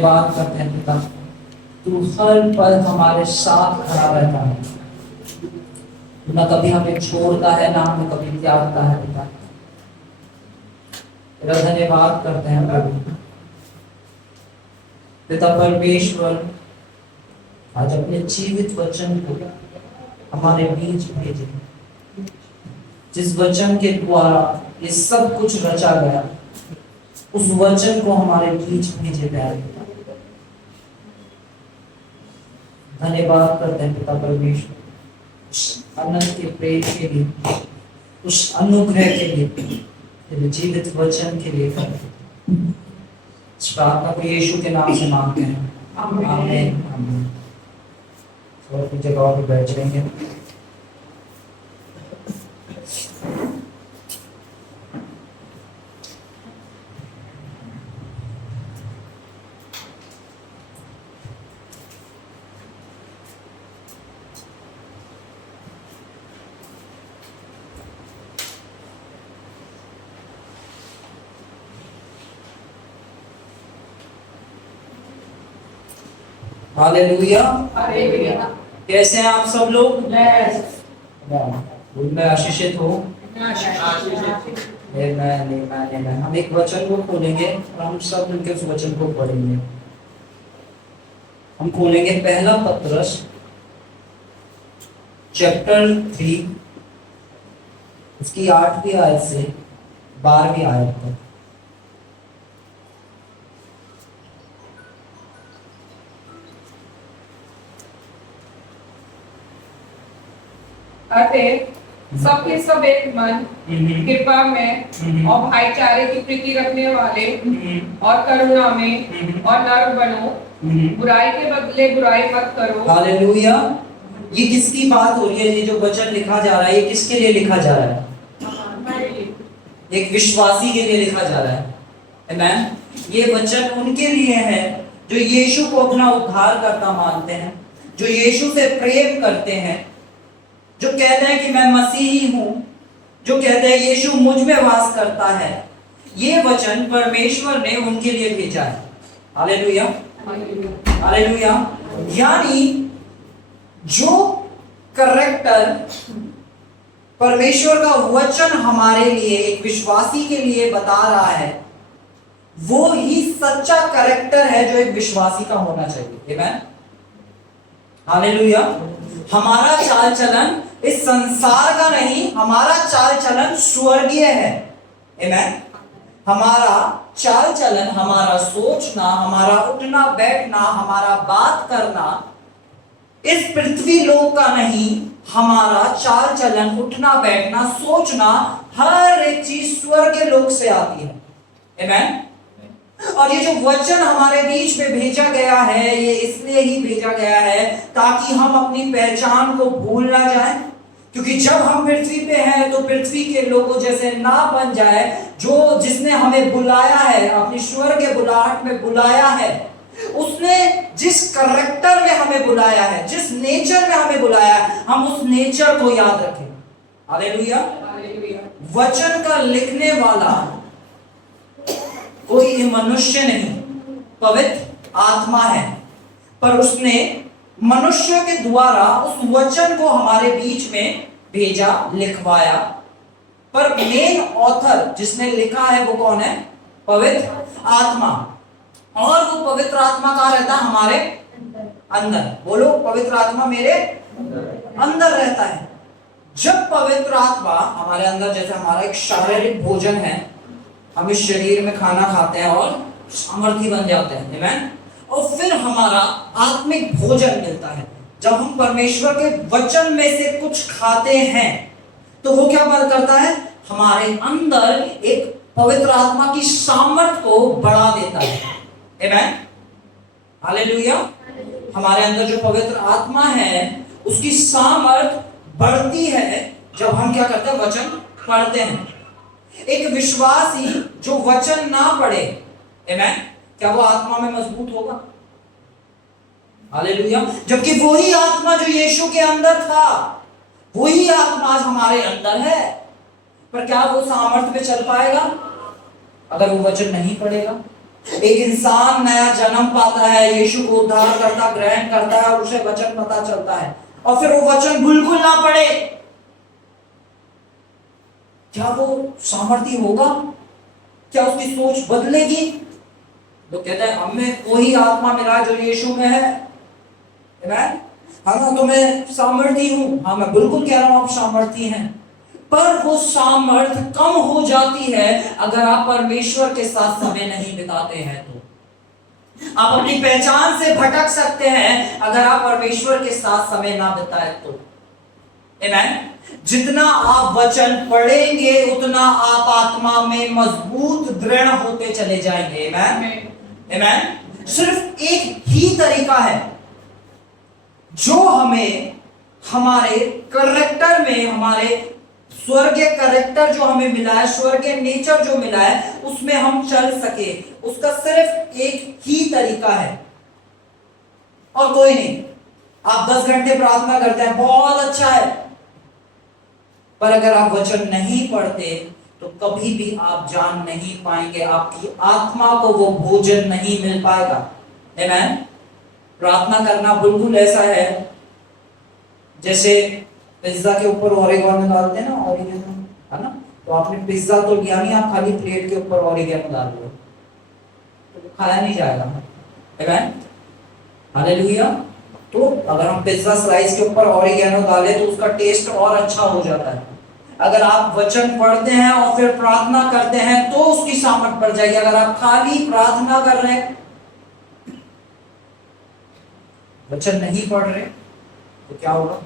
धन्यवाद करते हैं पिता, तू हर पल हमारे साथ खड़ा रहता है, ना कभी हमें छोड़ता है ना हमें कभी त्यागता है पिता। तेरा धन्यवाद करते हैं प्रभु। पिता परमेश्वर, आज अपने जीवित वचन को हमारे बीच भेजे, जिस वचन के द्वारा ये सब कुछ रचा गया, उस वचन को हमारे बीच भेजे प्यारे पिता। धन्यवाद करते हैं पिता परमेश्वर, उस अनंत के प्रेम के लिए, उस अनुग्रह के लिए, जीवित वचन के लिए करते हैं। इस प्रार्थना को यीशु के नाम से मांगते हैं, आमीन आमीन। और कुछ जगह पे बैठ जाएंगे। हालेलुया। कैसे हैं आप सब लोग? मैं आशीषित हूँ। हम एक वचन को खोलेंगे और हम सब मिलकर उस वचन को पढ़ेंगे। हम खोलेंगे पहला पत्रस चैप्टर 3 उसकी 8वीं आयत से 12वीं आयत तक। सबके सब एक मन, कृपा में और भाईचारे की प्रीति रखने वाले और करुणा में और नर्म बनो, बुराई के बदले बुराई मत करो। हालेलुया। ये किसकी बात हो रही है? ये जो वचन लिखा जा रहा है, ये किसके लिए लिखा जा रहा है? एक विश्वासी के लिए लिखा जा रहा है। आमीन। ये वचन उनके लिए है जो यीशु को अपना उद्धारकर्ता मानते हैं, जो यीशु से प्रेम करते हैं, जो कहते हैं कि मैं मसीही हूं, जो कहते हैं यीशु मुझ में वास करता है। ये वचन परमेश्वर ने उनके लिए भेजा है। Hallelujah hallelujah. यानी जो करैक्टर परमेश्वर का वचन हमारे लिए एक विश्वासी के लिए बता रहा है, वो ही सच्चा करैक्टर है जो एक विश्वासी का होना चाहिए। आमीन। हालेलुया। हमारा चाल चलन इस संसार का नहीं, हमारा चाल चलन स्वर्गीय है। आमीन। हमारा चाल चलन, हमारा सोचना, हमारा उठना बैठना, हमारा बात करना इस पृथ्वी लोक का नहीं। हमारा चाल चलन, उठना बैठना, सोचना, हर एक चीज स्वर्ग लोक से आती है। आमीन। और ये जो वचन हमारे बीच में भेजा गया है, ये इसलिए ही भेजा गया है ताकि हम अपनी पहचान को भूल ना जाएं। क्योंकि जब हम पृथ्वी पे हैं तो पृथ्वी के लोगों जैसे ना बन जाए। जो जिसने हमें बुलाया है, अपनी स्वर्ग के बुलाहट में बुलाया है, उसने जिस करैक्टर में हमें बुलाया है, जिस नेचर में हमें बुलाया है, हम उस नेचर को याद रखें। हालेलुया। वचन का लिखने वाला कोई मनुष्य नहीं, पवित्र आत्मा है। पर उसने मनुष्य के द्वारा उस वचन को हमारे बीच में भेजा, लिखवाया। पर मेन ऑथर जिसने लिखा है वो कौन है? पवित्र आत्मा। और वो पवित्र आत्मा कहाँ रहता है? हमारे अंदर। बोलो, पवित्र आत्मा मेरे अंदर रहता है। जब पवित्र आत्मा हमारे अंदर, जैसे हमारा एक शारीरिक भोजन है, हम इस शरीर में खाना खाते हैं और सामर्थ्य बन जाते हैं। आमीन। और फिर हमारा आत्मिक भोजन मिलता है। जब हम परमेश्वर के वचन में से कुछ खाते हैं तो वो क्या बल करता है? हमारे अंदर एक पवित्र आत्मा की सामर्थ को बढ़ा देता है। आमीन। हालेलुया। हमारे अंदर जो पवित्र आत्मा है उसकी सामर्थ बढ़ती है जब हम क्या करते हैं? वचन पढ़ते हैं। एक विश्वासी जो वचन ना पढ़े, आमीन, क्या वो आत्मा में मजबूत होगा? हालेलुया। जबकि वही आत्मा जो यीशु के अंदर था, वही आत्मा आज हमारे अंदर है। पर क्या वो सामर्थ्य पे चल पाएगा अगर वो वचन नहीं पढ़ेगा? एक इंसान नया जन्म पाता है, यीशु को उद्धार करता ग्रहण करता है और उसे वचन पता चलता है और फिर वो वचन बिल्कुल ना पढ़े, क्या वो सामर्थ्य होगा? क्या उसकी सोच बदलेगी? तो कहते हैं हमें वही आत्मा मिला जो यीशु में है। हाँ, तो मैं सामर्थ्य हूं। हाँ, मैं बिल्कुल कह रहा हूं आप सामर्थ्य हैं, पर वो सामर्थ्य कम हो जाती है अगर आप परमेश्वर के साथ समय नहीं बिताते हैं। तो आप अपनी पहचान से भटक सकते हैं अगर आप परमेश्वर के साथ समय ना बिताए तो। आमीन। जितना आप वचन पढ़ेंगे उतना आप आत्मा में मजबूत दृढ़ होते चले जाएंगे। आमीन। आमीन। सिर्फ एक ही तरीका है जो हमें हमारे करैक्टर में, हमारे स्वर्गीय करैक्टर जो हमें मिला है, स्वर्गीय नेचर जो मिला है, उसमें हम चल सके। उसका सिर्फ एक ही तरीका है और कोई नहीं। आप 10 घंटे प्रार्थना करते हैं, बहुत अच्छा है, पर अगर आप वचन नहीं पढ़ते तो कभी भी आप जान नहीं पाएंगे, आपकी आत्मा को वो भोजन नहीं मिल पाएगा। आमीन। प्रार्थना करना बिल्कुल ऐसा है जैसे पिज्जा के ऊपर ऑरिगेनो डालते हैं ना, ऑरिगेनो, है ना? तो आपने पिज्जा तो लिया नहीं, आप खाली प्लेट के ऊपर ऑरिगेनो डाल दो तो खाया नहीं जाएगा। आमीन। हालेलुया। तो अगर हम पिज्जा स्लाइस के ऊपर ऑरिगेनो डालें तो उसका टेस्ट और अच्छा हो जाता है। अगर आप वचन पढ़ते हैं और फिर प्रार्थना करते हैं तो उसकी सामर्थ बढ़ जाएगी। अगर आप खाली प्रार्थना कर रहे हैं, वचन नहीं पढ़ रहे, तो क्या होगा?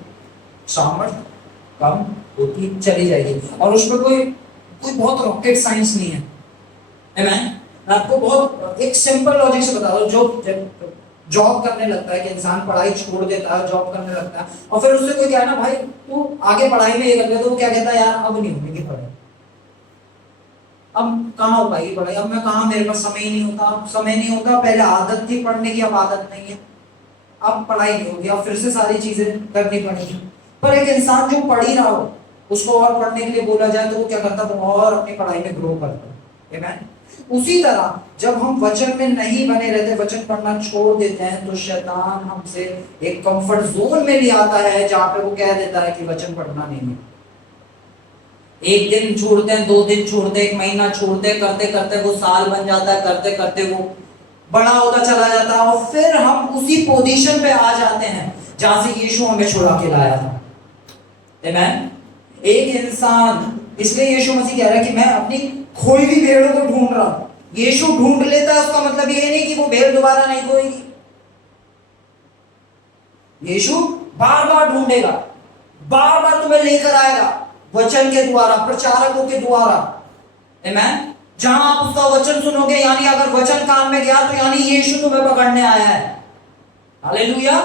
सामर्थ कम होती चली जाएगी। और उसमें कोई बहुत रॉकेट साइंस नहीं है। मैं आपको बहुत एक सिंपल लॉजिक से बता दूं। जो जॉब करने लगता है कि इंसान पढ़ाई छोड़ देता है, जॉब करने लगता है और फिर उससे कोई क्या है ना, भाई तू आगे पढ़ाई में ये कर ले, तो वो क्या कहता है, यार अब नहीं होगी पढ़ाई, अब कहाँ हो पाएगी पढ़ाई, अब मैं कहाँ, मेरे पास समय ही नहीं होता। अब समय नहीं होता, पहले आदत थी पढ़ने की, अब आदत नहीं है, अब पढ़ाई नहीं होगी, अब फिर से सारी चीजें करनी पड़ेगी। पर एक इंसान जो पढ़ ही रहा हो, उसको और पढ़ने के लिए बोला जाए तो वो क्या करता है, और अपनी पढ़ाई में ग्रो करता है। आमीन। उसी तरह जब हम वचन में नहीं बने रहते, वचन पढ़ना छोड़ देते हैं, तो शैतान हमसे एक कंफर्ट जोन में ले आता है जहां पे वो कह देता है कि वचन पढ़ना नहीं है। एक दिन छोड़ते हैं, 2 दिन छोड़ते हैं, 1 महीना छोड़ते हैं, करते करते वो साल बन जाता है, करते करते वो बड़ा होता चला जाता है और फिर हम उसी पोजीशन पे आ जाते हैं जहां से यीशु हमें छुड़ा के लाया था। आमीन। एक इंसान, इसलिए यीशु मसीह कह रहा है कि मैं अपनी खोई हुई भेड़ों को ढूंढ रहा हूं। यीशु ढूंढ लेता है, उसका मतलब ये नहीं कि वो भेड़ दोबारा नहीं खोएगी। यीशु बार बार ढूंढेगा, बार बार तुम्हें लेकर आएगा वचन के द्वारा, प्रचारकों के द्वारा। आमीन। जहां आप उसका वचन सुनोगे, यानी अगर वचन कान में गया तो यानी यीशु तुम्हें पकड़ने आया है। हालेलुया,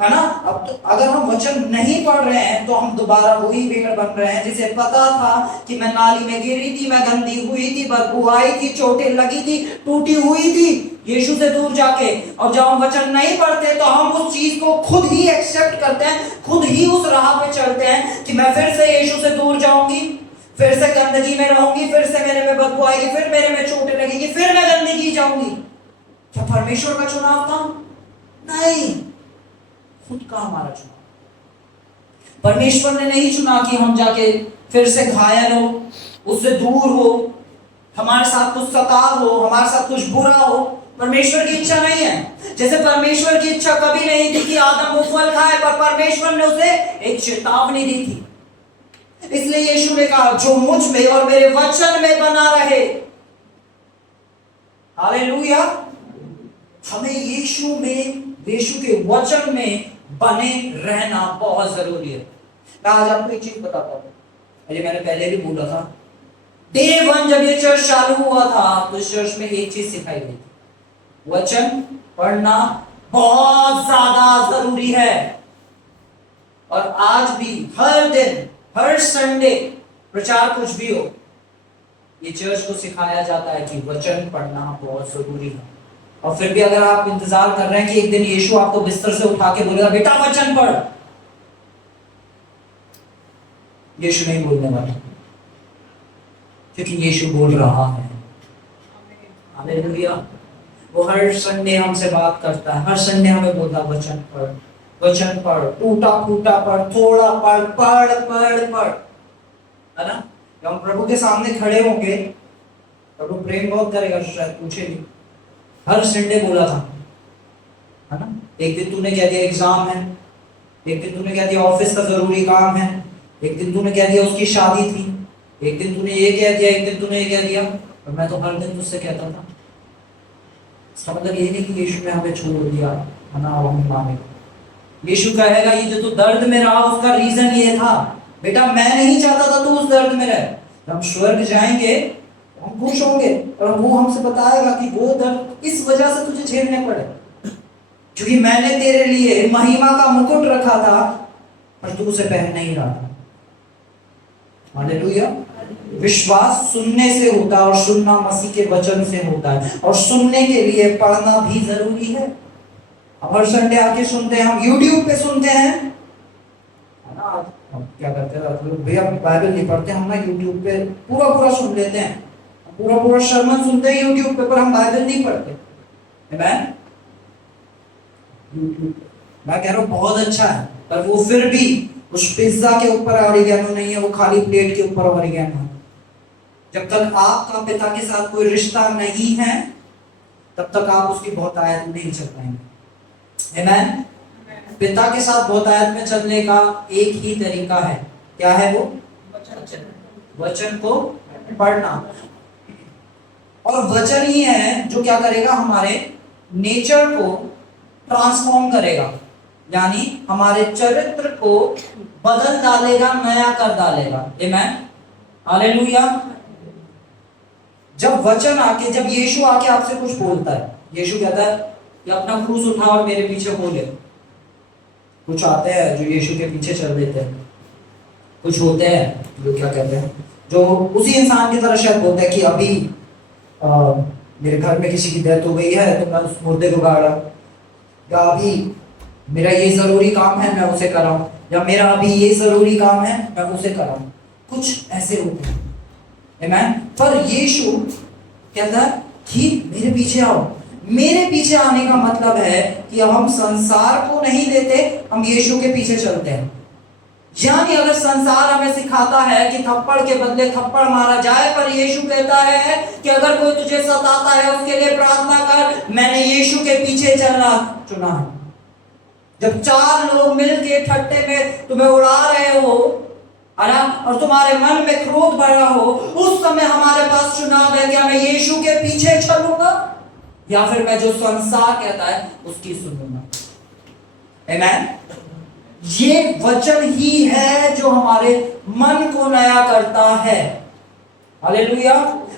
है ना? अब तो अगर हम वचन नहीं पढ़ रहे हैं तो हम दोबारा वही भेड़ बन रहे हैं जिसे पता था कि मैं नाली में गिरी थी, मैं गंदी हुई थी, बदबू आई थी, चोटें लगी थी, टूटी हुई थी यीशु से दूर जाके। और जब हम वचन नहीं पढ़ते तो हम उस चीज को खुद ही एक्सेप्ट करते हैं, खुद ही उस राह पे चलते हैं कि मैं फिर से यीशु से दूर जाऊंगी, फिर से गंदगी में रहूंगी, फिर से मेरे में बदबू आएगी, फिर मेरे में चोटें लगेगी, फिर मैं गंदगी जाऊंगी। क्या परमेश्वर का चुनाव था? नहीं, खुद का हमारा चुनाव। परमेश्वर ने नहीं चुना कि हम जाके फिर से घायल हो, उससे दूर हो, हमारे साथ कुछ सताव हो, हमारे साथ कुछ बुरा हो। परमेश्वर की इच्छा नहीं है। जैसे परमेश्वर की इच्छा कभी नहीं थी कि आदम वो फल खाए, पर परमेश्वर ने उसे एक चेतावनी दी थी। इसलिए यीशु ने कहा, जो मुझ में और मेरे वचन में बना रहे। हालेलुया। हमें यीशु में, यीशु के वचन में बने रहना बहुत जरूरी है। मैं आज आपको एक चीज बताता हूं, अरे मैंने पहले भी बोला था, डे 1 जब ये चर्च चालू हुआ था तो इस चर्च में एक चीज सिखाई गई थी, वचन पढ़ना बहुत ज्यादा जरूरी है। और आज भी हर दिन, हर संडे, प्रचार कुछ भी हो, ये चर्च को सिखाया जाता है कि वचन पढ़ना बहुत जरूरी है। और फिर भी अगर आप इंतजार कर रहे हैं कि एक दिन यीशु आपको बिस्तर से उठा के बोलेगा, बेटा वचन पढ़, यीशु नहीं बोलने वाला, क्योंकि यीशु बोल रहा है। हालेलुया। वो हर संडे हमसे बात करता है, हर संडे हमें बोलता वचन पढ़, वचन पढ़, टूटा फूटा पढ़, थोड़ा पढ़, पढ़ पढ़ पढ़, है ना। जब हम प्रभु के सामने खड़े होंगे, प्रभु प्रेम बहुत करेगा, शायद पूछे नहीं, हर संडे बोला था, है ना। एक दिन तूने कह दिया एग्जाम है, एक दिन तूने कह दिया ऑफिस का जरूरी काम है, एक दिन तूने कह दिया उसकी शादी थी, एक दिन तूने ये कह दिया, एक दिन तूने ये कह दिया, और मैं तो हर दिन तुझसे कहता था। इसका मतलब ये नहीं कि यीशु ने हमें छोड़ दिया, है ना, अब हम माने। यीशु कहेगा ये जो तू दर्द में रहा उसका रीजन ये था, बेटा मैं नहीं चाहता था तू उस दर्द में रहे। जब हम स्वर्ग जाएंगे हम खुश होंगे, और वो हमसे बताएगा कि वो दर्द इस वजह से तुझे झेलने पड़े, क्योंकि मैंने तेरे लिए महिमा का मुकुट रखा था पर तू उसे पहन नहीं रहा था। हालेलुया। विश्वास सुनने से होता है, और सुनना मसीह के वचन से होता है, और सुनने के लिए पढ़ना भी जरूरी है। हम हर संडे आके सुनते हैं, हम यूट्यूब पे सुनते हैं, है ना। हम क्या करते हैं भैया, बाइबल नहीं पढ़ते हम ना, यूट्यूब पे पूरा पूरा सुन लेते हैं, पूरा पूरा sermon सुनते हैं यूट्यूब पे, पर हम बाइबल नहीं पढ़ते। आमेन। मैं कह रहा हूँ बहुत अच्छा है, पर वो फिर भी उस पिज्जा के ऊपर ऑरिगेनो नहीं है, वो खाली प्लेट के ऊपर ऑरिगेनो है। जब तक आपका पिता के साथ कोई रिश्ता नहीं है तब तक आप उसकी बहुतायत में नहीं चल पाएंगे। आमेन। पिता के साथ बहुतायत में चलने का एक ही तरीका है, क्या है वो? वचन को पढ़ना। और वचन ही है जो क्या करेगा, हमारे नेचर को ट्रांसफॉर्म करेगा, यानी हमारे चरित्र को बदल डालेगा, नया कर डालेगा। आमेन। हालेलुया। जब वचन आके, जब यीशु आके आपसे कुछ बोलता है, यीशु कहता है कि अपना क्रूस उठा और मेरे पीछे हो ले। कुछ आते हैं जो यीशु के पीछे चल देते हैं, कुछ होते हैं जो क्या कहते हैं, जो उसी इंसान की तरह शायद बोलते हैं कि अभी मेरे घर में किसी की डेथ हो गई है तो मैं उस मुर्दे को गाड़ा, या अभी मेरा ये जरूरी काम है मैं उसे कराऊं, या मेरा अभी ये जरूरी काम है मैं उसे कराऊं। कुछ ऐसे होते हैं। आमेन। पर यीशु कहता है कि मेरे पीछे आओ। मेरे पीछे आने का मतलब है कि अब हम संसार को नहीं लेते, हम यीशु के पीछे चलते हैं। यानी अगर संसार हमें सिखाता है कि थप्पड़ के बदले थप्पड़ मारा जाए, पर यीशु कहता है कि अगर कोई तुझे सताता है उसके लिए प्रार्थना कर। मैंने यीशु के पीछे चलना चुना है। जब चार लोग मिलके ठट्टे में तुम्हें उड़ा रहे हो, है ना, और तुम्हारे मन में क्रोध भरा हो, उस समय हमारे पास चुनाव है कि मैं यीशु के पीछे चलूंगा या फिर मैं जो संसार कहता है उसकी सुनूंगा। आमेन। ये वचन ही है जो हमारे मन को नया करता है। हालेलुया।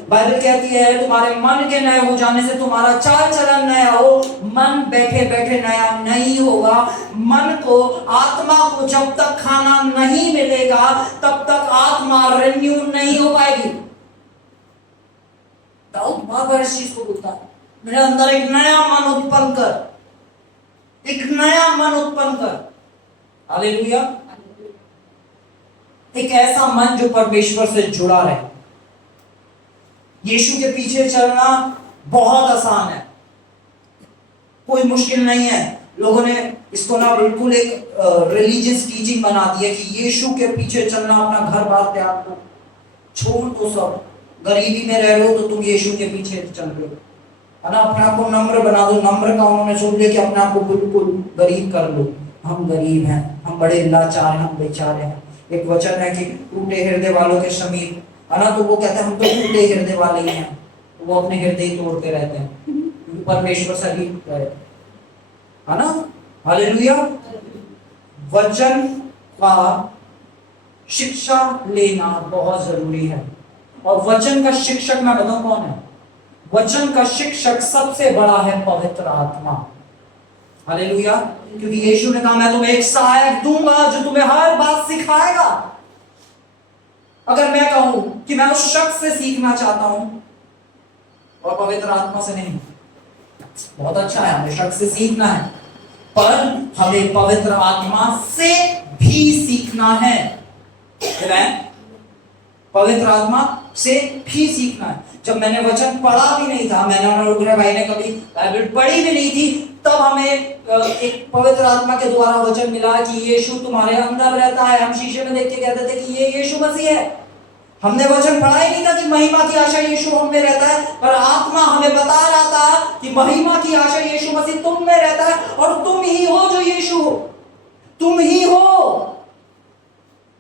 बाइबल कहती है तुम्हारे मन के नए हो जाने से तुम्हारा चाल चलन नया हो। मन बैठे बैठे नया नहीं होगा। मन को, आत्मा को जब तक खाना नहीं मिलेगा तब तक आत्मा रिन्यू नहीं हो पाएगी। दाऊद बार बार इस चीज को बोलता है, मेरे अंदर एक नया मन उत्पन्न कर, एक नया मन उत्पन्न कर। हालेलुया। एक ऐसा मन जो परमेश्वर से जुड़ा रहे। यीशु के पीछे चलना बहुत आसान है, कोई मुश्किल नहीं है। लोगों ने इसको ना बिल्कुल एक रिलीजियस टीचिंग बना दी है कि यीशु के पीछे चलना, अपना घर बार त्याग दो, छोड़ दो सब, गरीबी में रह रहे हो तो तुम यीशु के पीछे चल रहे हो, है ना। अपने आप को नम्र बना दो। नम्र का उन्होंने सोच लिया कि अपने आप को बिल्कुल गरीब कर लो। हम गरीब हैं, हम बड़े लाचार हैं, हम बेचारे हैं। एक वचन है कि टूटे हृदय वालों के समीप, है ना, तो वो कहते हैं हम तो टूटे हृदय वाले ही हैं, तो वो अपने हृदय तोड़ते रहते हैं क्योंकि परमेश्वर सही है ना। हालेलुया। वचन का शिक्षा लेना बहुत जरूरी है। और वचन का शिक्षक मैं बताऊं कौन है? वचन का शिक्षक सबसे बड़ा है पवित्र आत्मा। हालेलुया। क्योंकि यीशु ने कहा मैं तुम्हें एक सहायक दूंगा जो तुम्हें हर बात सिखाएगा। अगर मैं कहूं कि मैं उस शख्स से सीखना चाहता हूं और पवित्र आत्मा से नहीं, बहुत अच्छा है, हमें शख्स से सीखना है, पर हमें पवित्र आत्मा से भी सीखना है। पवित्र आत्मा से भी सीखना है। जब मैंने वचन पढ़ा भी नहीं था, मैंने और उग्र भाई ने कभी बाइबल पढ़ी भी नहीं थी, तब हमें एक पवित्र आत्मा के द्वारा वचन मिला कि यीशु तुम्हारे अंदर रहता है। हम शीशे में देख के कहते थे कि ये यीशु मसीह है। हमने वचन पढ़ा ही नहीं था कि महिमा की आशा यीशु हम में रहता है, पर आत्मा हमें बता रहा था कि महिमा की आशा यीशु मसीह तुम में रहता है और तुम ही हो जो यीशु हो, तुम ही हो।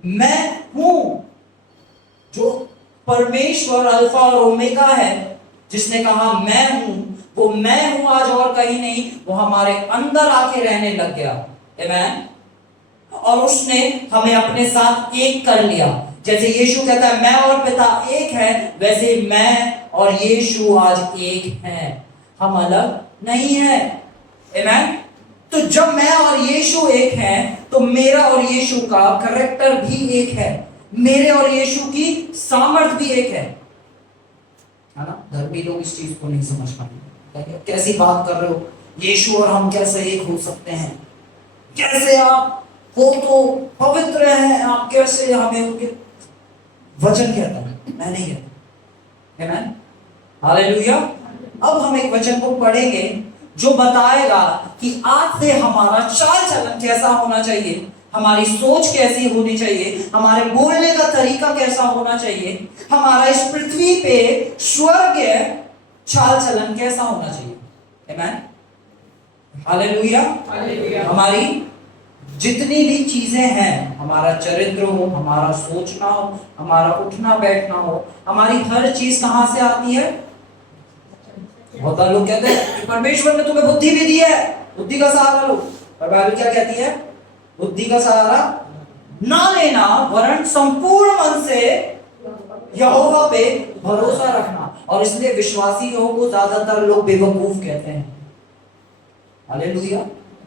मैं हूं जो परमेश्वर अल्फा और ओमेगा है, जिसने कहा मैं हूं, वो मैं हूं आज और कहीं नहीं, वो हमारे अंदर आके रहने लग गया। आमीन। और उसने हमें अपने साथ एक कर लिया। जैसे यीशु कहता है मैं और पिता एक है, वैसे मैं और यीशु आज एक हैं, हम अलग नहीं है। आमीन। तो जब मैं और यीशु एक हैं, तो मेरा और यीशु का कैरेक्टर भी एक है, मेरे और यीशु की सामर्थ भी एक है ना। धर्मी लोग इस चीज को नहीं समझ पाएंगे, कैसी बात कर रहे हो, यीशु और हम कैसे एक हो सकते हैं, कैसे आप, वो तो पवित्र हैं, आप कैसे हमें उनके। वचन कहता है, मैं नहीं कहता। आमीन, हालेलुया। अब हम एक वचन को पढ़ेंगे जो बताएगा कि आज से हमारा चाल चलन कैसा होना चाहिए, हमारी सोच कैसी होनी चाहिए, हमारे बोलने का तरीका कैसा होना चाहिए, हमारा इस पृथ्वी पे स्वर्गीय चाल चलन कैसा होना चाहिए। आमीन, हालेलुया। हमारी जितनी भी चीजें हैं, हमारा चरित्र हो, हमारा सोचना हो, हमारा उठना बैठना हो, हमारी हर चीज कहां से आती है। बहुत सारे लोग कहते हैं कि परमेश्वर ने तुम्हें बुद्धि भी दी है, बुद्धि का सहारा लो, पर बाइबल क्या कहती है, बुद्धि का सहारा ना लेना, वरन संपूर्ण मन से यहोवा पे भरोसा रखना। और इसलिए विश्वासी लोगों को ज्यादातर लोग बेवकूफ कहते हैं। हालेलुया।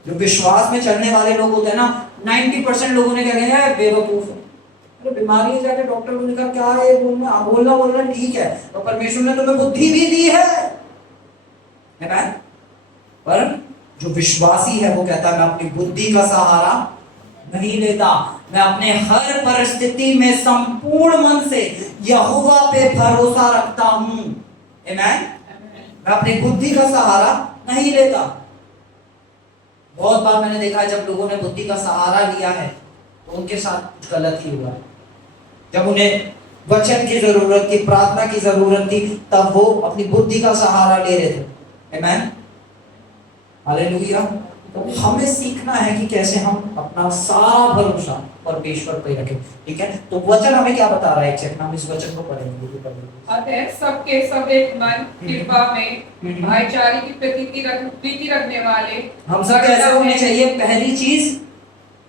जो विश्वास में चलने वाले लोग होते हैं ना, 90% लोगों ने क्या कहना है, बेवकूफ है। अरे बीमारी है, जाके डॉक्टर को कहा क्या है, बोलना ठीक है, तो परमेश्वर ने तुम्हें बुद्धि भी दी है ना। पर जो विश्वासी है वो कहता है मैं अपनी बुद्धि का सहारा नहीं लेता, मैं अपने हर परिस्थिति में संपूर्ण मन से यहोवा पे भरोसा रखता हूं। आमीन। मैं अपनी बुद्धि का सहारा नहीं लेता। बहुत बार मैंने देखा है जब लोगों ने बुद्धि का सहारा लिया है तो उनके साथ कुछ गलत ही हुआ। जब उन्हें वचन की जरूरत थी, प्रार्थना की जरूरत थी, तब वो अपनी बुद्धि का सहारा ले रहे थे। आमीन, हालेलुया। तो हमें सीखना है कि कैसे हम अपना सारा भरोसा परमेश्वर पे रखें। ठीक है, तो वचन हमें क्या बता रहा है, एक सेकंड हम इस वचन को पढ़ेंगे। अतः सबके सब एक मन, कृपा में, भाईचारे की प्रीति रखने वाले। हम सब कैसे होने चाहिए, पहली चीज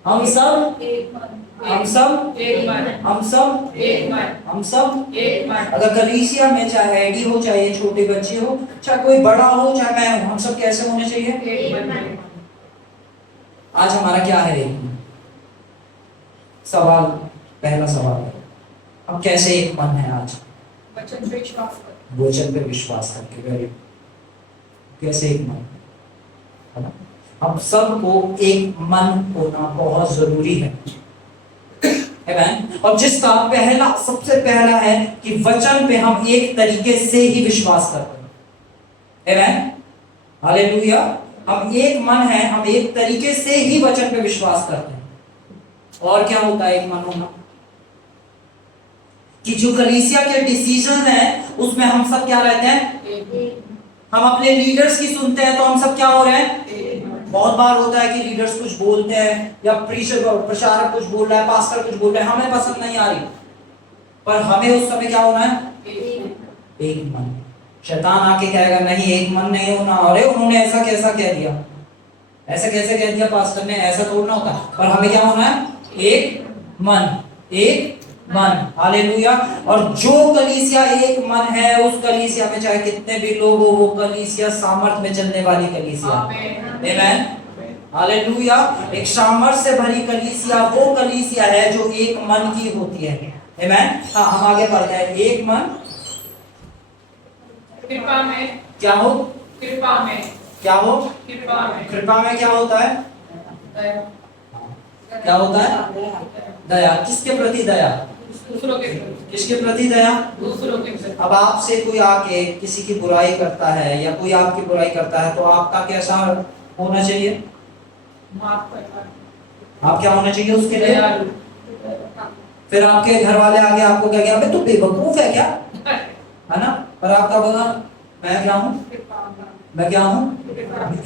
हम सब एक मन, हम सब एक मन, हम सब एक मन, हम सब एक मन। अगर कलीसिया में चाहे एडी हो, चाहे छोटे बच्चे हो, चाहे कोई बड़ा हो, चाहे मैं हूं, हम सब कैसे होने चाहिए, एक मन। आज हमारा क्या है सवाल, पहला सवाल है हम कैसे एक मन है आज, वचन पे विश्वास कर, वचन पे विश्वास करके। वेरी कैसे एक मन है ना। हम सबको एक मन होना बहुत जरूरी है। और जिसका पहला, सबसे पहला है कि वचन पे हम एक तरीके से ही विश्वास करते हैं। आमीन, हालेलुया। हम एक मन है, हम एक तरीके से ही वचन पे विश्वास करते हैं। और क्या होता है एक मन होना, कि जो कलीसिया के डिसीजन है उसमें हम सब क्या रहते हैं, हम अपने लीडर्स की सुनते हैं तो हम सब क्या हो रहे हैं। बहुत बार होता है कि लीडर्स कुछ बोलते हैं या प्रचारक कुछ बोल रहा है, पास्टर कुछ बोल रहा है, हमें पसंद नहीं आ रही, पर हमें उस समय क्या होना है, एक मन। शैतान आके कहेगा नहीं एक मन नहीं होना, अरे उन्होंने ऐसा कैसा कह दिया, ऐसा कैसे कह दिया पास्टर ने, ऐसा थोड़ा होता। पर हमें क्या होना है, एक मन, एक मन। हालेलुया। और जो कलीसिया एक मन है, उस कलीसिया में चाहे कितने भी लोग हो, वो कलीसिया सामर्थ में चलने वाली कलीसिया। आमीन, हालेलुया। एक सामर्थ से भरी कलीसिया वो कलीसिया है जो एक मन की होती है। आमीन। हाँ, हम आगे बढ़ते हैं। एक मन कृपा में क्या हो, कृपा में क्या हो, कृपा में, कृपा में क्या होता है, क्या होता है, दया। किसके प्रति दया, दूसरों के प्रति, किसके प्रति दया? दूसरों के प्रति। अब आपसे कोई आके किसी की बुराई करता है या कोई आपकी बुराई करता है तो आपका कैसा होना चाहिए? माफ करना, आप क्या होना चाहिए उसके लिए? दयालु। फिर आपके घर वाले आगे आपको क्या किया, अबे तू बेवकूफ है क्या, है ना? पर आप क्या बोला? मैं क्या हूँ? मैं क्या हूँ?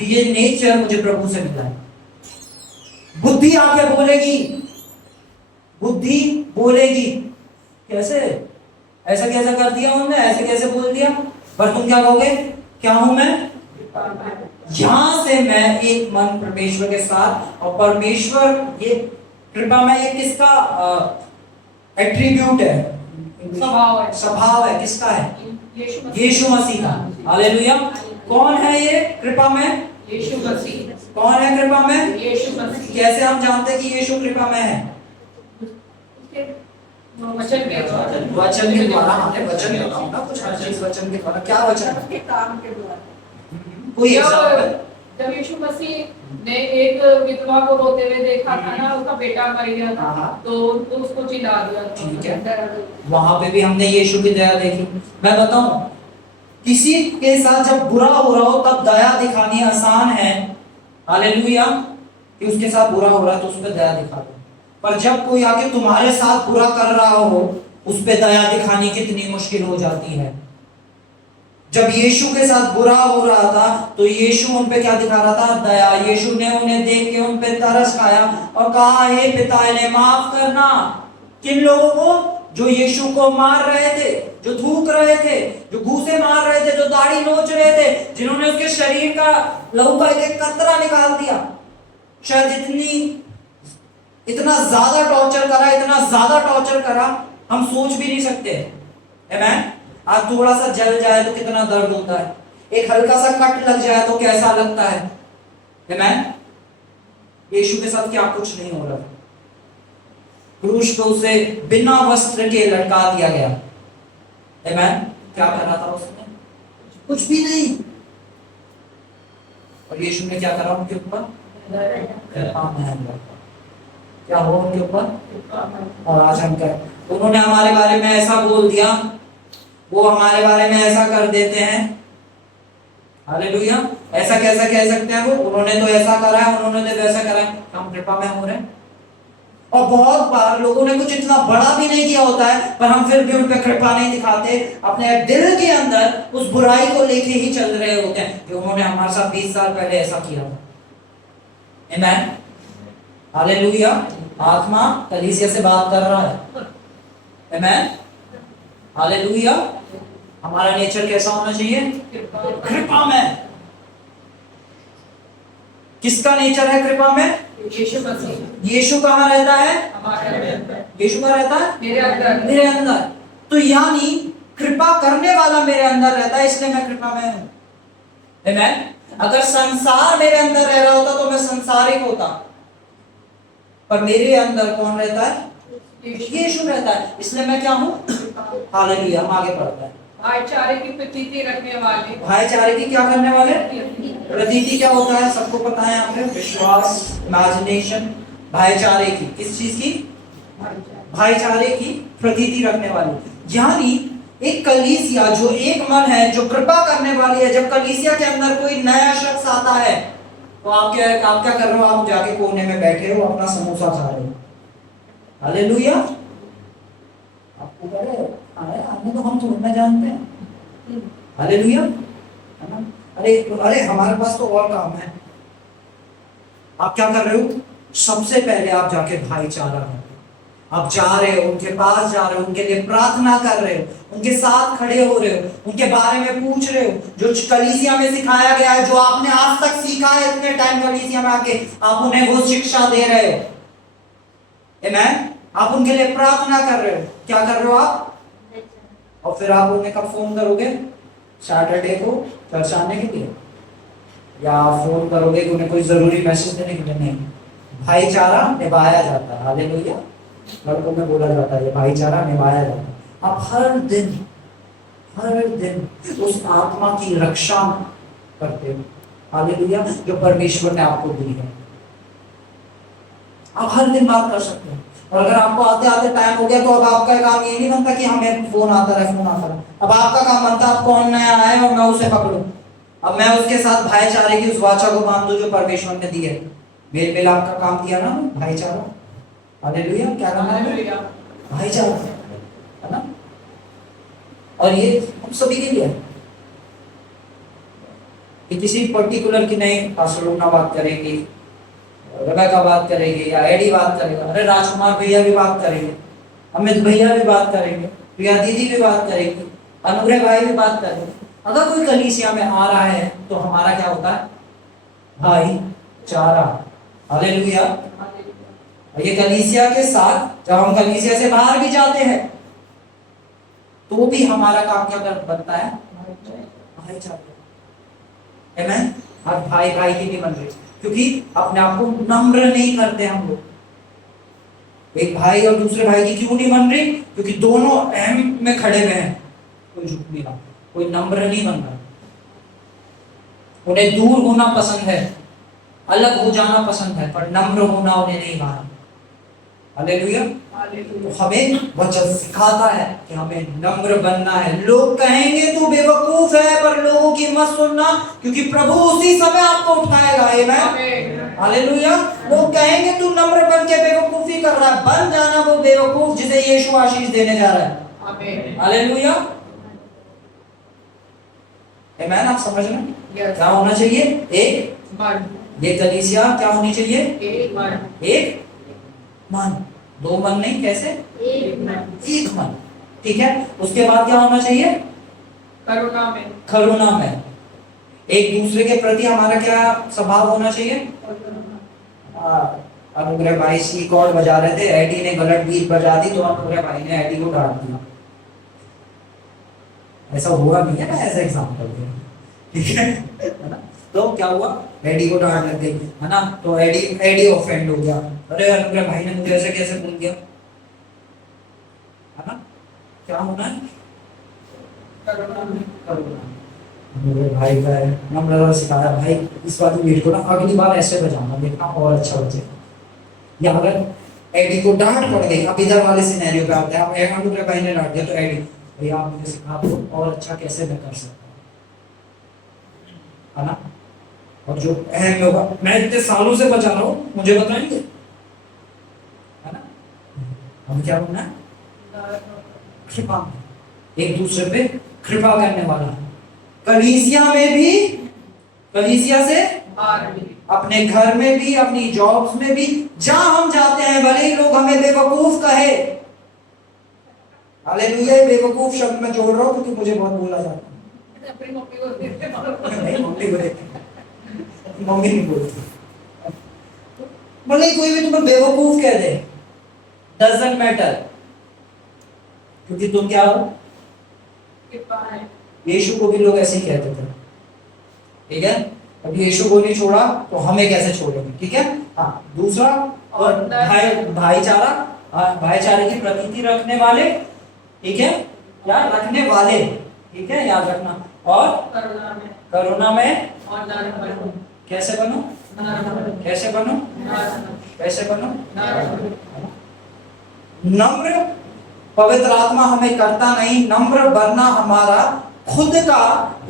ये नेचर मुझे प्रभु से मिला है। बुद्धि आके बोलेगी, बुद्धि बोलेगी कैसे, ऐसा कैसा कर दिया उन्होंने, ऐसे कैसे बोल दिया, पर तुम क्या कहोगे? क्या हूं मैं? यहां से मैं एक मन परमेश्वर के साथ, और परमेश्वर ये कृपा में ये किसका एट्रीब्यूट है? स्वभाव है। किसका है? यीशु मसीह का। हालेलुया। कौन है ये कृपा में? यीशु मसीह। कौन है कृपा में? यीशु मसीह। कैसे हम जानते हैं कि यीशु कृपा में है? वचन के द्वारा। वचन के द्वारा। हमने वचन बताओ ना कुछ, हर चीज वचन के द्वारा। क्या वचन? के काम के द्वारा। कोई एग्जांपल? जब यीशु मसीह ने एक विधवा को रोते हुए देखा था ना, उसका बेटा मर गया था, तो उसको चिल्ला दिया। ठीक है, वहां पे भी हमने यीशु की दया देखी। मैं बताऊं, किसी के साथ जब बुरा हो रहा हो तब दया दिखानी आसान है, हालेलुया, कि उसके साथ बुरा हो रहा है तो उस पर दया दिखा दो। पर जब कोई आके तुम्हारे साथ बुरा कर रहा हो, उस पर दया दिखानी कितनी मुश्किल हो जाती है। जब यीशु के साथ बुरा हो रहा था तो यीशु उन पे क्या दिखा रहा था? दया। यीशु ने उन्हें देख के उन पे तरस खाया और कहा, हे पिता, इन्हें माफ करना। किन लोगों को? जो यीशु को मार रहे थे, जो थूक रहे थे, जो घूसे मार रहे थे, जो दाढ़ी नोच रहे थे, जिन्होंने उसके शरीर का लहू का एक कतरा निकाल दिया। शायद इतना ज्यादा टॉर्चर करा, इतना ज्यादा टॉर्चर करा, हम सोच भी नहीं सकते। आमेन। आज थोड़ा सा जल जाए तो कितना दर्द होता है, एक हल्का सा कट लग जाए तो कैसा लगता है। आमेन। यीशु के साथ क्या कुछ नहीं हो रहा। क्रूस पे उसे बिना वस्त्र के लटका दिया गया। आमेन। क्या करा था उसने? कुछ भी नहीं। और यीशु ने क्या करा उनके ऊपर? क्या हो उनके ऊपर? और आज हम कहें, उन्होंने हमारे बारे में ऐसा बोल दिया, वो हमारे बारे में ऐसा कर देते हैं। हालेलुया। ऐसा कैसा कह सकते हैं वो? उन्होंने तो ऐसा करा है, उन्होंने तो वैसा करा है। हम कृपा में हो रहे हैं। और बहुत बार लोगों ने कुछ इतना बड़ा भी नहीं किया होता है, पर हम फिर भी उन पर कृपा नहीं दिखाते। अपने दिल के अंदर उस बुराई को लेके ही चल रहे होते हैं कि उन्होंने हमारे साथ 20 साल पहले ऐसा किया था। आमेन। हालेलुया। आत्मा कलीसिया से बात कर रहा है। आमेन। हालेलुया। हमारा नेचर कैसा होना चाहिए? कृपा में। किसका नेचर है कृपा में? यीशु मसीह। यीशु कहाँ रहता है? हमारे अंदर। यीशु कहाँ रहता है? मेरे अंदर। मेरे अंदर। तो यानी कृपा करने वाला मेरे अंदर रहता है, इसलिए मैं कृपा में हूं। आमेन। अगर संसार मेरे अंदर रह रहा होता तो मैं संसारिक होता, पर मेरे अंदर कौन रहता है? यीशु रहता है, इसलिए मैं क्या हूं? हालेलुया। हम आगे बढ़ते हैं। भाईचारे की प्रतीति रखने वाले। भाईचारे की क्या करने वाले? प्रतीति क्या होता है? सबको पता है यहाँ पे? विश्वास, इमेजिनेशन। भाईचारे की, किस चीज की? भाईचारे की प्रतीति रखने वाले। यानी एक कलीसिया जो एक मन है, जो कृपा करने वाली है। जब कलीसिया के अंदर कोई नया शख्स आता है तो आप क्या कर रहे हो? आप जाके कोने में बैठे हो, अपना समोसा खा रहे हो। हालेलुया। आपको कह रहे हो तो हम थोड़ा जानते हैं। हालेलुया, है ना? अरे हमारे पास तो और काम है। आप क्या कर रहे हो? सबसे पहले आप जाके भाईचारा कर, आप जा रहे हो, उनके पास जा रहे हो, उनके लिए प्रार्थना कर रहे हो, उनके साथ खड़े हो रहे हो, उनके बारे में पूछ रहे हो, जो कलीसिया में सिखाया गया है, जो आपने आज तक सीखा है इतने टाइम कलीसिया में आके, आप उन्हें वो शिक्षा दे रहे हो। आमेन। आप उनके लिए प्रार्थना कर रहे हो। क्या कर रहे हो आप? और फिर आप उन्हें कब फोन करोगे? सैटरडे को चर्च आने के लिए, या फोन करोगे कि उन्हें कोई जरूरी मैसेज देने के लिए? नहीं। भाईचारा निभाया जाता है। हालेलुया। लड़कों में बोला जाता है, भाईचारा निभाया जाता है। आप हर दिन उस आत्मा की रक्षा करते हो। हालेलुया। जो परमेश्वर ने आपको दी है, आप हर दिन बात कर सकते हो। और अगर आपको आते आते टाइम हो गया तो अब आपका काम ये नहीं बनता कि हमें फोन आता रहे। अब आपका काम बनता है, अब कौन नया आए और मैं उसे पकड़ूं, अब मैं उसके साथ भाईचारे की उस वाचा को बांध दूं जो परमेश्वर ने दी है। मेल मिलाप का काम किया ना, भाईचारा। हालेलुया। क्या नाम है? हालेलुया। भाईचारा, है ना। और ये हम सभी के लिए है, कि किसी पर्टिकुलर की नहीं। पास्टर लोग ना बात करेंगे, रेबेका बात करेंगे, या एडी बात करेगा, अरे राजकुमार भैया भी बात करेंगे, अमित भैया भी बात करेंगे, प्रिया दीदी भी बात करेंगी, अनुग्रह भाई भी बात करेंगे। अगर कोई कलीसिया में आ रहा है तो हमारा क्या होता है? भाईचारा। हालेलुया। ये कलीसिया के साथ जब हम कलीसिया से बाहर भी जाते हैं तो भी हमारा काम क्या बनता है? भाईचारा। आमीन। आज भाई भाई की नहीं बन रही, क्योंकि अपने आप को नम्र नहीं करते हम लोग। एक भाई और दूसरे भाई की क्यों नहीं बन रही? क्योंकि दोनों अहम में खड़े हुए हैं, कोई झुक नहीं रहा, कोई नम्र नहीं बन रहा। उन्हें दूर होना पसंद है, अलग हो जाना पसंद है, पर नम्र होना उन्हें नहीं भाता। हालेलुया। तो हमें वचन सिखाता है कि हमें नम्र बनना है। लोग कहेंगे तू बेवकूफ है, पर लोगों की मत सुनना, क्योंकि प्रभु उसी समय आपको उठाएगा। आमीन। हालेलुया। लोग कहेंगे तू नम्र बन के बेवकूफी कर रहा है, बन जाना वो बेवकूफ जिसे यीशु आशीष देने जा रहा है। आमीन। हालेलुया। आमीन। आप समझ रहे हैं? क्या होना चाहिए? एक मन। ये कलीसिया क्या होनी चाहिए? एक मन। एक मन, दो मन नहीं, कैसे? एक मन। एक मन, ठीक है। उसके बाद क्या होना चाहिए? करुणा में। करुणा में। एक दूसरे के प्रति हमारा क्या स्वभाव होना चाहिए? अनुग्रह भाई सी कॉर्ड बजा रहे थे, एडी ने गलत बीट बजा दी तो अनुग्रह भाई ने एडी को डांट दिया। ऐसा हुआ नहीं है ना, ऐसा एग्जाम्पल, ठीक है ना। तो क्या हुआ? एडी को डांट लग गई, है ना। तो एडी ऑफेंड हो गया, अरे अनुग्रह भाई ने मुझे ऐसे कैसे बोल दिया, है ना। क्या होना है? मेरे भाई का है, नम्रता सिखाया, भाई इस बार बीट को ना अगली बार ऐसे बजाना, देखना और अच्छा बजे। या अगर एडी को डांट पड़ गई, अब इधर वाले सिनेरियो पे आते हैं, अब अनुग्रह भाई ने डांट दिया तो एडी, भैया आप मुझे सिखा दो और अच्छा कैसे मैं कर सकता हूँ, है ना। और जो अहम होगा, मैं इतने सालों से बचा रहा हूँ, मुझे बताएंगे, है ना। हम क्या होना है? कृपा, एक दूसरे पे कृपा करने वाला। कलीसिया में भी, कलीसिया से अपने घर में भी, अपनी जॉब्स में भी, जहां हम जाते हैं, भले ही लोग हमें बेवकूफ कहे। हालेलुया। बेवकूफ शब्द मैं जोड़ रहा हूं क्योंकि मुझे बहुत बोला जाता है। अपनी मम्मी को देखते नहीं, मम्मी को देखते, मम्मी नहीं बोलती। भले कोई भी तुम्हें बेवकूफ कह दे, डजंट मैटर, क्योंकि तुम क्या हो? यीशु को भी लोग ऐसे ही कहते थे, ठीक है। अब यीशु को नहीं छोड़ा तो हमें कैसे छोड़ेंगे, ठीक है। हाँ, दूसरा और भाईचारा, भाईचारे की प्रतीति रखने वाले, ठीक है, या रखने वाले, ठीक है, याद रखना। और करुणा में और नरम बनो। कैसे बनो? कैसे बनो? कैसे बनो? नम्र। पवित्र आत्मा हमें करता नहीं, नम्र बनना हमारा खुद का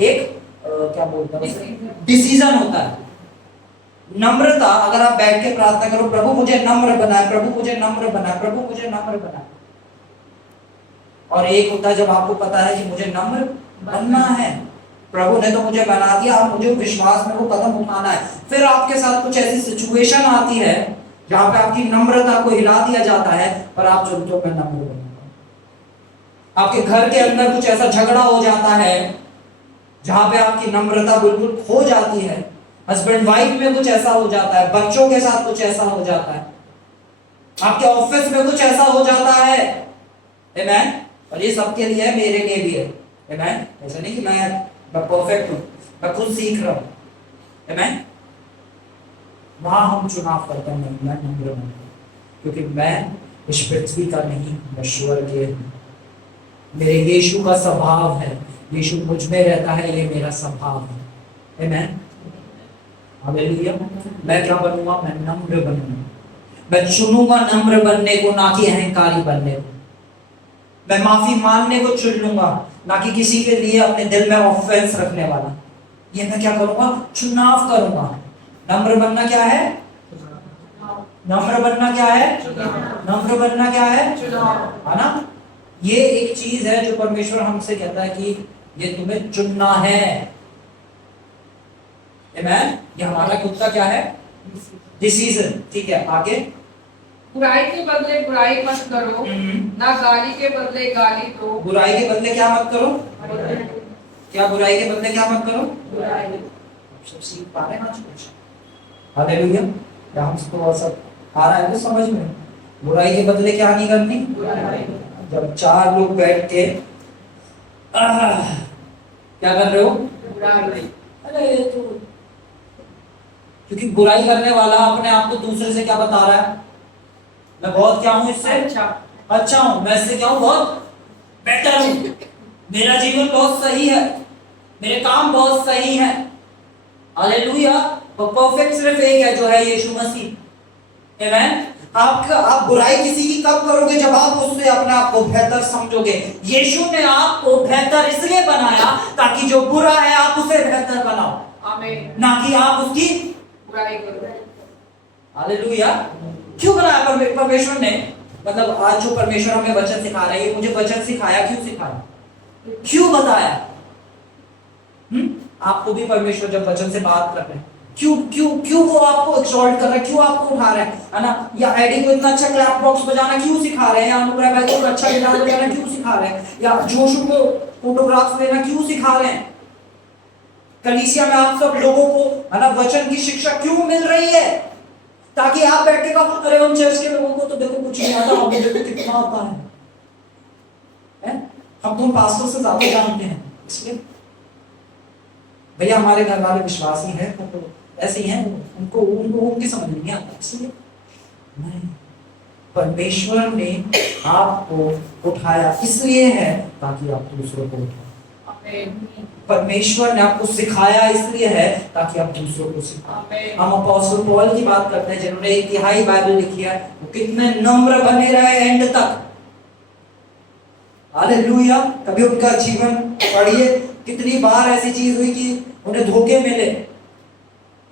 एक क्या बोलता है, डिसीजन होता है। नम्रता, अगर आप बैठ के प्रार्थना करो, प्रभु मुझे नम्र बनाए, प्रभु मुझे नम्र बनाए, प्रभु मुझे नम्र बनाए। और एक होता है जब आपको पता है कि मुझे नम्र बनना है, प्रभु ने तो मुझे बना दिया, अब मुझे विश्वास में वो कदम उठाना है। फिर आपके साथ कुछ ऐसी सिचुएशन आती है जहां पे आपकी नम्रता को हिला दिया जाता है, पर आप चलते हो मैं नम्र बनूंगा। आपके घर के अंदर कुछ ऐसा झगड़ा हो जाता है जहां पे आपकी नम्रता बिल्कुल खो जाती है। हस्बैंड वाइफ में कुछ ऐसा हो जाता है, बच्चों के साथ कुछ ऐसा हो जाता है, आपके ऑफिस में कुछ ऐसा हो जाता है। आमीन। और ये सबके लिए है, मेरे लिए भी है। आमीन। ऐसा नहीं कि मैं परफेक्ट हूं, मैं खुद सीख रहा हूं। आमीन। वहां हम चुनाव करते हैं, मैं नम्र बनूं, क्योंकि मैं इस पृथ्वी का नहीं, मैं स्वर्ग के हूं। मेरे यीशु का स्वभाव है, यीशु मुझ में रहता है, ये मेरा स्वभाव है। आमीन। हालेलुया। मैं क्या बनूंगा? मैं नम्र बनूंगा। मैं चुनूंगा नम्र बनने को, ना कि अहंकारी बनने को। मैं माफी मांगने को चुन लूंगा, ना कि किसी के लिए अपने दिल में ऑफेंस रखने वाला। ये मैं क्या करूंगा? चुनाव करूंगा। नम्र बनना क्या है? नम्र बनना क्या है? नम्र बनना क्या है? है ना? ये एक चीज है जो परमेश्वर हमसे कहता है कि ये तुम्हें चुनना है। आमेन। ये हमारा खुद का क्या है? डिसीजन। ठीक है, आगे। बुराई के बदले बुराई मत करो, ना गाली के बदले गाली दो। बुराई के बदले क्या मत करो? क्या बुराई के बदले क्या मत करो? बुराई। सब सीख पा रहे हैं आज कुछ? हालेलुया। क्या हम सबको और सब आ रहा है तो समझ में? बुराई के बदले क्या नहीं करनी? जब चार लोग बैठ के क्या कर रहे हो? अरे तो क्योंकि बुराई करने वाला अपने आप को दूसरे से क्या बता रहा है? मैं बहुत क्या हूं इससे? अच्छा हूं। मैं इससे क्या हूं? बहुत बेटर हूं। मेरा जीवन बहुत सही है, मेरे काम बहुत सही है। हालेलुया। वो परफेक्ट सिर्फ एक है, जो है यीशु मसीह। आमेन। आप बुराई किसी की कब करोगे? जब आप उससे अपने आप को बेहतर समझोगे। यीशु ने आपको बेहतर इसलिए बनाया ताकि जो बुरा है आप उसे बेहतर बनाओ, आमीन, ना कि आप उसकी बुराई करो। हालेलुया। क्यों बनाया परमेश्वर ने? मतलब आज जो परमेश्वर हमें वचन सिखा रहा है, ये मुझे वचन सिखाया, क्यों सिखाया, क्यों बताया? आपको भी परमेश्वर जब वचन से बात कर रहे हैं, क्यों क्यों क्यों वो आपको एक्सॉल्ट कर रहा है, क्यों आपको उठा रहा है ना? या एडी को इतना अच्छा क्लैप बॉक्स बजाना क्यों सिखा रहे हैं, या अनुग्रह भाई को अच्छा गिटार बजाना क्यों सिखा रहे हैं, या जोशु को फोटोग्राफ्स लेना क्यों सिखा रहे हैं? कलीसिया में आप सब लोगों को है ना वचन की शिक्षा क्यों मिल रही है? ताकि आप बैठ के कहा करें उन चर्च के लोगों को तो देखो कुछ नहीं आता, हम देखो कितना आता है? हम तुम पास्टर से ज्यादा जानते हैं। इसलिए भैया हमारे घर वाले विश्वासी हैं तो ऐसे ही हैं, उनको उनकी समझ नहीं आता। इसलिए नहीं, परमेश्वर ने आपको उठाया इसलिए है ताकि आप दूसरों को उठाओ। परमेश्वर ने आपको सिखाया इसलिए है ताकि आप दूसरों को सिखाओ। हम अपोस्टल पॉल की बात करते हैं जिन्होंने एक तिहाई बाइबल लिखी है, वो कितने नम्र बने रहे एंड तक। हालेलुया। कभी उनका जीवन पढ़िए, कितनी बार ऐसी चीज हुई कि उन्हें धोखे मिले।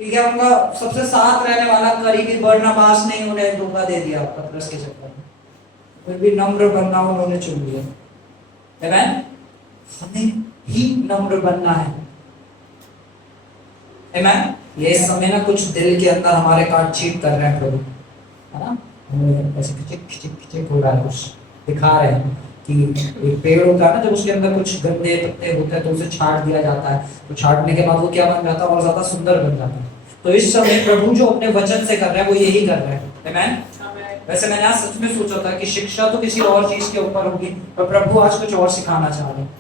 ठीक है, उनका सबसे साथ रहने वाला करीबी बरनबास ने उन्हें धोखा दे दिया पतरस के चक्कर में, फिर भी नम्र बनना उन्होंने चुन लिया। आमीन। हमें ही नम्र बनना है। आमीन। ये समय ना कुछ दिल के अंदर हमारे काट-छीट कर रहे हैं प्रभु, है ना? हमें ऐसे खिचक हो रहा है, कुछ दिखा रहे हैं कि एक पेड़ होता है ना, जब उसके अंदर कुछ गंदे पत्ते होते हैं तो उसे छांट दिया जाता है, तो छांटने के बाद वो क्या बन जाता है? और ज्यादा सुंदर बन जाता है। तो इस समय प्रभु जो अपने वचन से कर रहे हैं वो यही कर रहे हैं। आमीन। वैसे मैंने आज सच में सोचा था कि शिक्षा तो किसी और चीज के ऊपर होगी, पर प्रभु आज कुछ और सिखाना चाह रहे हैं।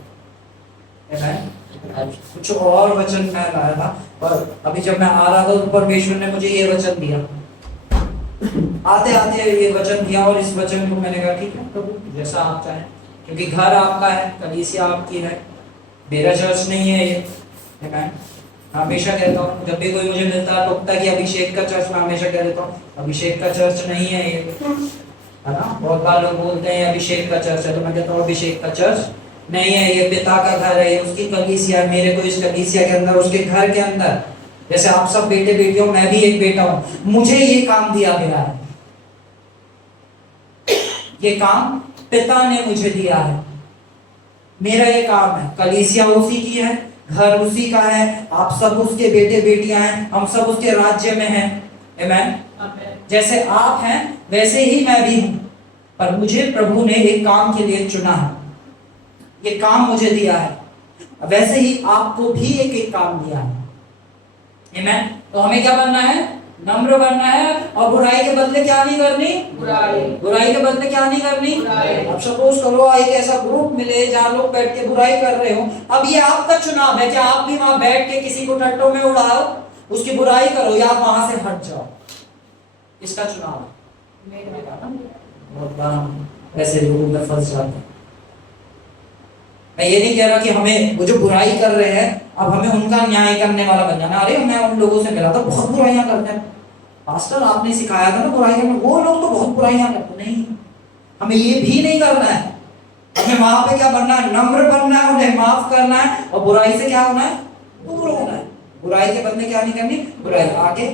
कुछ और वचन मैं लाया था, पर अभी जब मैं आ रहा था तो परमेश्वर ने मुझे ये वचन दिया, आते आते ये वचन दिया, और इस वचन को मैंने कहा ठीक है प्रभु जैसा आप चाहें, क्योंकि घर आपका है, कलीसिया आपकी है, मेरा चर्च नहीं है ये। मैं हमेशा कहता हूँ, जब भी कोई मुझे मिलता है टोकता कि अभिषेक का चर्च, मैं हमेशा कह देता हूँ अभिषेक का चर्च नहीं है ये, है ना? बहुत बार लोग बोलते हैं अभिषेक का चर्च है, तो मैं कहता हूँ अभिषेक का चर्च नहीं है, ये पिता का घर है, ये उसकी कलीसिया है। मेरे को इस कलीसिया के अंदर, उसके घर के अंदर, जैसे आप सब बेटे बेटियों, मैं भी एक बेटा हूँ, मुझे ये काम दिया गया है। ये काम पिता ने मुझे दिया है, मेरा ये काम है। कलीसिया उसी की है, घर उसी का है, आप सब उसके बेटे बेटियां हैं, हम सब उसके राज्य में हैं। आमीन। जैसे आप हैं वैसे ही मैं भी हूं, पर मुझे प्रभु ने एक काम के लिए चुना है, ये काम मुझे दिया है, वैसे ही आपको भी एक काम दिया है। आमीन। तो हमें क्या बनना है? नम्र बनना है, और बुराई के बदले क्या नहीं करनी? बुराई के बदले क्या नहीं करनी? अब सपोज करो एक ऐसा ग्रुप मिले जहाँ लोग बैठ के बुराई कर रहे हो, अब ये आपका चुनाव है कि आप भी वहां बैठ के किसी को टट्टों में उड़ाओ, उसकी बुराई करो, या आप वहां से हट जाओ। इसका चुनाव है। बहुत बार हम ऐसे लोगों में फंस जाते हैं। मैं ये नहीं कह रहा कि हमें वो जो बुराई कर रहे हैं अब हमें उनका न्याय करने वाला बन जाना। अरे मैं उन लोगों से मिला था बहुत बुराइयां करते हैं, पास्टर आपने सिखाया था ना बुराई करना, वो लोग तो बहुत बुराइयां करते। नहीं, हमें ये भी नहीं करना है। हमें वहां पे क्या बनना है? नम्र बनना है, उन्हें माफ करना है, और बुराई से क्या होना है? दूर होना है। बुराई के बदले क्या नहीं करनी? बुराई। आगे,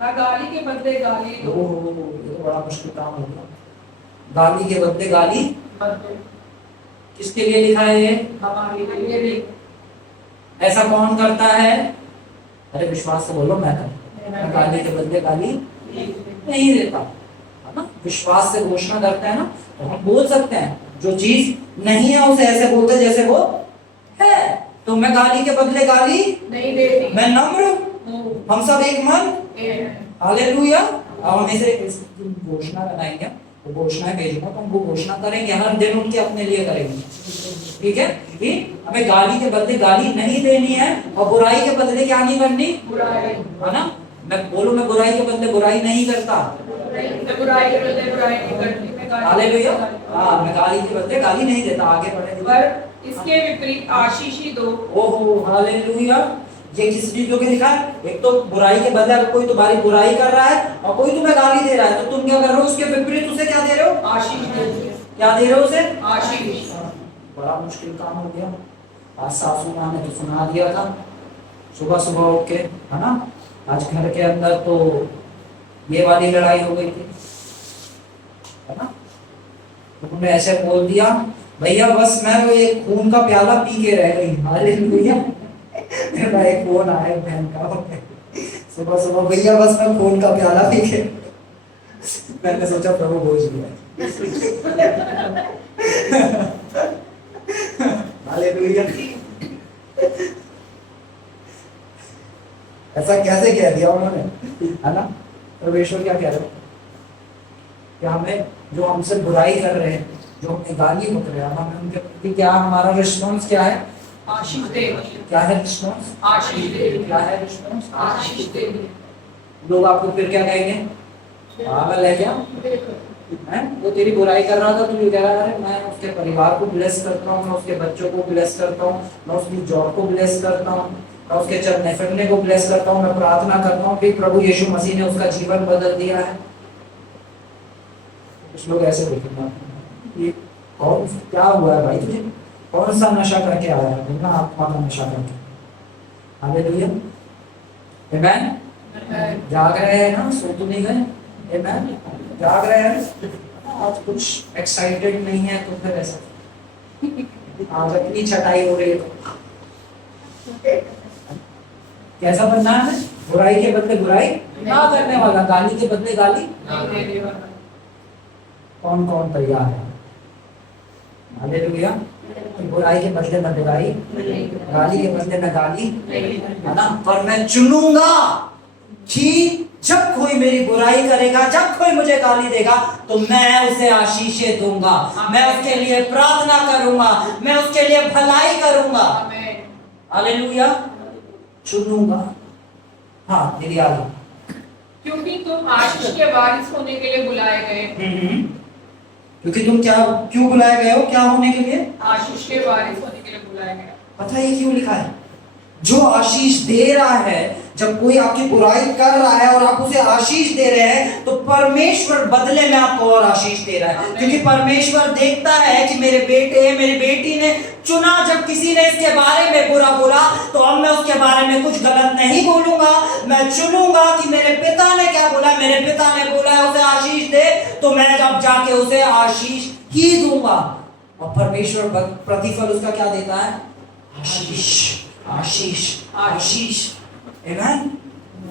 ना गाली के बदले गाली दो। ये तो बड़ा मुश्किल काम हो गया। गाली के बदले गाली किसके लिए लिखा है ये? हमारे लिए भी। ऐसा कौन करता है? अरे विश्वास से बोलो, मैं करता हूं। गाली के बदले गाली नहीं देता, है ना? विश्वास से घोषणा करता है ना, तो हम बोल सकते हैं जो चीज नहीं है उसे ऐसे बोलते जैसे वो है। तो मैं गाली के बदले गाली नहीं देती। मैं नम्र हूं, हम सब एक मन। हालेलुया। अब हमें से घोषणा बनाएंगे, वो घोषणाएं भेजूंगा, तो हम वो घोषणा करेंगे हर दिन, उनके अपने लिए करेंगे। ठीक है कि हमें गाली के बदले गाली नहीं देनी है, और बुराई के बदले क्या नहीं करनी? बुराई, है ना? मैं बोलूं, मैं बुराई के बदले बुराई नहीं करता। बुराई के बदले बुराई नहीं करती। हालेलुया। हाँ, मैं गाली के बदले गाली नहीं देता। आगे बढ़े। पर इसके विपरीत आशीष ही दो। ओहो, हालेलुया। ये किस चीज को लिखा है? एक तो बुराई के बदले अगर कोई तुम्हारी बुराई कर रहा है और कोई तुम्हें गाली दे रहा है, तो तुम क्या कर रहे हो? उसके विपरीत उसे क्या दे रहे हो? आशीष दे रहे हो। क्या दे रहे हो उसे? आशीष। बड़ा मुश्किल काम हो गया। आज सासू माँ ने तो सुना दिया था सुबह सुबह उठ के, है ना? आज घर के अंदर तो ये वाली लड़ाई हो गई थी, है ना? तो उन्होंने ऐसे बोल दिया, भैया बस मैं वो एक खून का प्याला पी के रह गई। हालेलुया। मेरा एक फोन आया बहन का, सुबह सुबह, भैया बस मैं खून का प्याला पी के। मैंने सोचा प्रभु बोझ लिया। हालेलुया। ऐसा कैसे कह दिया उन्होंने, है ना? परमेश्वर क्या कह रहे हो कि हमें जो हमसे बुराई कर रहे हैं, जो हमें गाली बक रहे हैं, हमें उनके प्रति क्या, हमारा रिस्पॉन्स क्या है? आशीष दे। क्या है रिस्पॉन्स? आशीष दे। क्या है रिस्पॉन्स? आशीष दे। लोग आपको फिर क्या कहेंगे? पागल है क्या? हैं? वो तेरी बुराई कर रहा था, तू कह रहा है मैं उसके परिवार को ब्लेस करता हूँ, मैं उसके बच्चों को ब्लेस करता हूँ, मैं उसकी जॉब को ब्लेस करता हूँ, मैं उसके चलने फिरने को ब्लेस करता हूँ, मैं प्रार्थना करता हूँ कि प्रभु यीशु मसीह ने उसका जीवन बदल दिया है। कुछ लोग ऐसे देखेंगे, ये कौन, क्या हुआ है भाई तुझे? कौन सा नशा करके आया है? बिना आत्मा का नशा करके। हालेलुया। आमेन। जाग रहे हैं ना, सो तो नहीं गए? आमेन। जाग रहे हैं। आज कुछ एक्साइटेड नहीं है तो फिर ऐसा आज इतनी चटाई हो रही है तो कैसा बनना है? बुराई के बदले बुराई ना करने वाला, गाली के बदले गाली देने वाला। कौन कौन तैयार है? हालेलुया। बुराई के बदले में बुराई, गाली के बदले में गाली, है ना? पर मैं चुनूंगा कि जब कोई मेरी बुराई करेगा, जब कोई मुझे गाली देगा, तो मैं उसे आशीषें दूंगा, मैं उसके लिए प्रार्थना करूंगा, मैं उसके लिए भलाई करूंगा। हालेलुया। चुनूंगा। हाँ दीदी आ गई। क्योंकि तुम आशीष के वारिस होने के लिए बुलाए गए। क्योंकि तुम क्या, क्यों बुलाए गए हो? क्या होने के लिए? आशीष के वारिस होने के लिए बुलाए गए। पता है क्यों लिखा है? जो आशीष दे रहा है, जब कोई आपकी बुराई कर रहा है और आप उसे आशीष दे रहे हैं, तो परमेश्वर बदले में आपको और आशीष दे रहा है। क्योंकि परमेश्वर देखता है कि मेरे बेटे, मेरी बेटी ने चुना। जब किसी ने इसके बारे में बुरा बोला, तो अब मैं उसके बारे में कुछ गलत नहीं बोलूंगा। मैं चुनूंगा कि मेरे पिता ने क्या बोला, मेरे पिता ने बोला है उसे आशीष दे, तो मैं जब जाके उसे आशीष ही दूंगा। और परमेश्वर प्रतिफल उसका क्या देता है? आशीष, आशीष, आशीष। आमेन।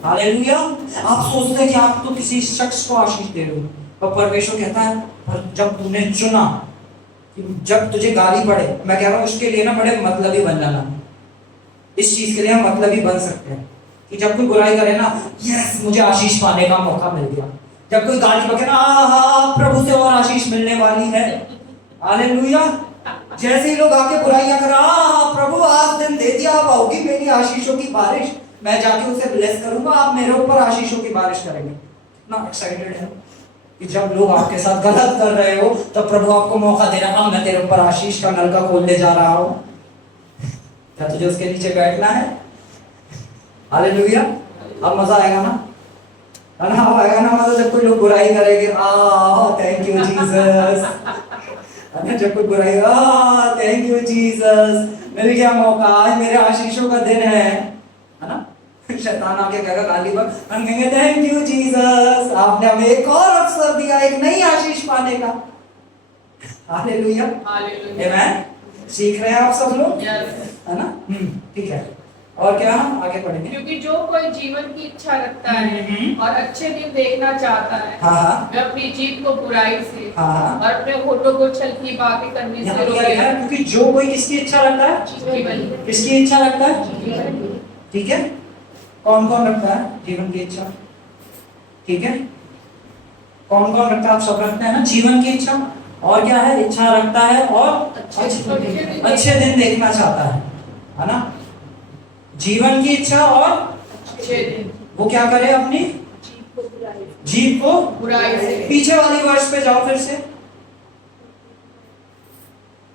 हालेलुया। आप सोचते हैं कि आप तो किसी शख्स को आशीष दे रहे हो, पर परमेश्वर कहता है पर जब तूने चुना, जब तुझे गाली पड़े, मैं कह रहा हूं उसके लिए ना बड़े मतलबी बन जाना। इस चीज के लिए हम मतलबी बन सकते हैं कि जब कोई बुराई करे ना, यस मुझे आशीष पाने का मौका मिल गया। जब कोई गाली बके ना, प्रभु से और आशीष मिलने वाली है। हालेलुया। जैसे ही लोग आके बुराइयां कर, प्रभु आज दिन दे दिया, अब होगी मेरी आशीषों की बारिश, मैं जाके उसे ब्लेस करूंगा, आप मेरे ऊपर आशीषों की बारिश करेंगे। ना एक्साइटेड है कि जब लोग आपके साथ गलत कर रहे हो, तो प्रभु आपको मौका दे रहा है, मैं तेरे ऊपर आशीष का नलका खोलने जा रहा हूं। क्या तुझे उसके नीचे बैठना है? हालेलुया। अब मजा आएगा ना, है ना? बुराई करेंगे, थैंक यू जीसस, है ना। जब कोई बुराई, थैंक यू जीसस, मिल गया मौका, आज मेरे आशीषों का दिन है ना। शैतान आके कहेगा गाली पर, हम कहेंगे थैंक यू जीसस, आपने हमें एक और अवसर दिया एक नई आशीष पाने का। हालेलुया, आमेन। सीख रहे हैं आप सब लोग, है ना। ठीक है, और क्या हम आगे पढ़ेंगे। क्योंकि जो कोई जीवन की इच्छा रखता है और अच्छे दिन देखना चाहता है, वह अपनी जीत को बुराई से और अपने होठों को छल की बातें करने से रोके। क्योंकि जो कोई किसकी इच्छा रखता है, किसकी इच्छा रखता है, ठीक है। कौन कौन रखता है जीवन की इच्छा, ठीक है। कौन कौन रखता है, आप सब रखते हैं ना जीवन की इच्छा। और क्या है, इच्छा रखता है और अच्छे दिन देखना चाहता है ना। जीवन की इच्छा और अच्छे दिन, वो क्या करे, अपनी जीभ को बुराई से। पीछे वाली वर्ष पे जाओ फिर से।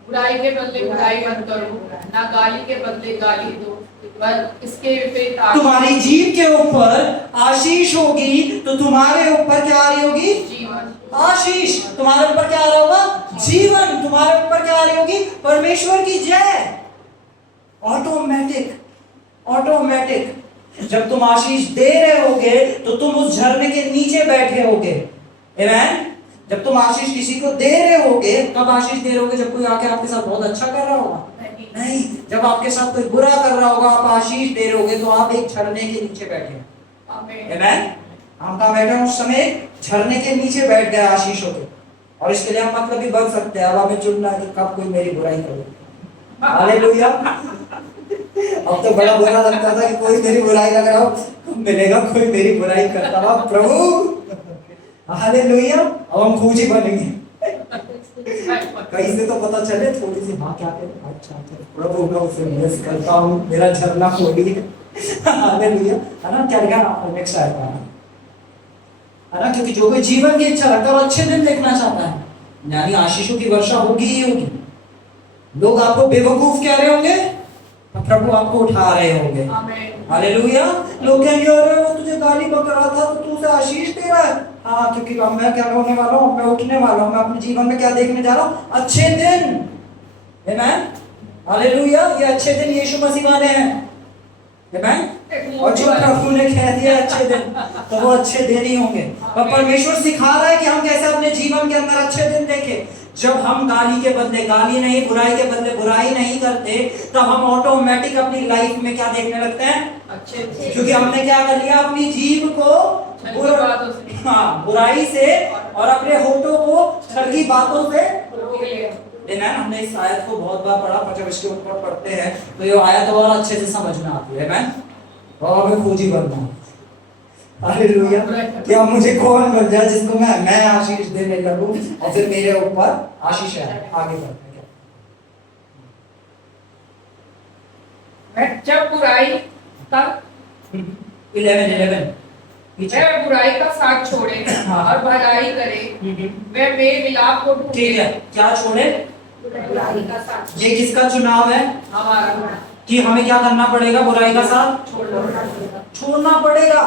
बुराई के बदले बुराई मत करो, ना गाली के बदले गाली दो, बस इसके विपरीत तुम्हारी जीभ के ऊपर आशीष होगी तो तुम्हारे ऊपर क्या आ रही होगी, जीवन। आशीष। तुम्हारे ऊपर क्या आ रहा होगा, जीवन। तुम्हारे ऊपर क्या आ रही होगी, परमेश्वर की जय। Automatic, automatic. जब तुम आशीष दे रहे होगे तो तुम उस झरने के नीचे बैठे होगे, आमेन। जब तुम आशीष किसी को दे रहे होगे, कब आशीष दे रहे होगे, जब कोई आके आपके साथ बहुत अच्छा कर रहा होगा, नहीं। जब आपके साथ कोई बुरा कर रहा होगा, आप आशीष दे रहे होगे, तो आप एक झरने के नीचे बैठे हैं, आमेन। हम कहाँ बैठे हैं उस समय, झरने के नीचे बैठ गए आशीषों के। और इसके लिए हम मतलब भी बन सकते हैं, अब हमें चुनना है कि कब कोई मेरी बुराई करे। हालेलुया। अब तो बड़ा बुरा लगता था कि कोई मेरी बुराई लग रहा हो, मिलेगा कोई मेरी बुराई करता हुआ, प्रभु हालेलुया। अब हम खोजी बनेंगे, कहीं से तो पता चले थोड़ी सी, हाँ क्या करें, अच्छा प्रभु मैं उसे मिस करता हूँ, मेरा झरना खोलिए। हालेलुया, है ना। क्या लिखा नेक्स्ट आएगा, है ना। क्योंकि जो कोई जीवन की इच्छा रखता है और अच्छे दिन देखना चाहता है, यानी आशीषों की वर्षा होगी ही होगी। लोग आपको बेवकूफ कह रहे होंगे, प्रभु आपको उठा रहे होंगे, हालेलुया। लोग कहेंगे अरे वो तुझे गाली बक रहा था तो तू उसे आशीष दे रहा है। हाँ, क्योंकि मैं क्या होने वाला हूँ, मैं उठने वाला हूँ, मैं अपने जीवन में क्या देखने जा रहा हूँ, अच्छे दिन, आमेन, हालेलुया। ये अच्छे दिन यीशु मसीह वाले हैं, आमेन। और जो प्रभु ने कह दिया अच्छे दिन, तो वो अच्छे दिन ही होंगे। पर परमेश्वर सिखा रहा है कि हम कैसे अपने जीवन के अंदर अच्छे दिन देखें। जब हम गाली के बदले गाली नहीं, बुराई के बदले बुराई नहीं करते, तब हम ऑटोमेटिक अपनी लाइफ में क्या देखने लगते हैं, अच्छे। क्योंकि हमने क्या कर लिया, अपनी जीभ को बुराई से और अपने होठों को छल की बातों से रोक लिया। हमने इस आयत को बहुत बार पढ़ा, पर जब इसके ऊपर पढ़ते हैं तो ये आयत और अच्छे से समझ में आती है, आमेन। और हमें खोजी बनना, हालेलुया। क्या मुझे कौन बन जाए जिसको मैं आशीष देने लगूं और फिर मेरे ऊपर आशीष है। आगे बढ़ते हैं। जब बुराई का 11 वह बुराई का साथ छोड़े और भलाई करे, वह मेल मिलाप को ढूंढे। ठीक है, क्या छोड़े, बुराई का साथ। ये किसका चुनाव है, हमारा, कि हमें क्या करना पड़ेगा, बुराई का साथ छोड़ना पड़ेगा।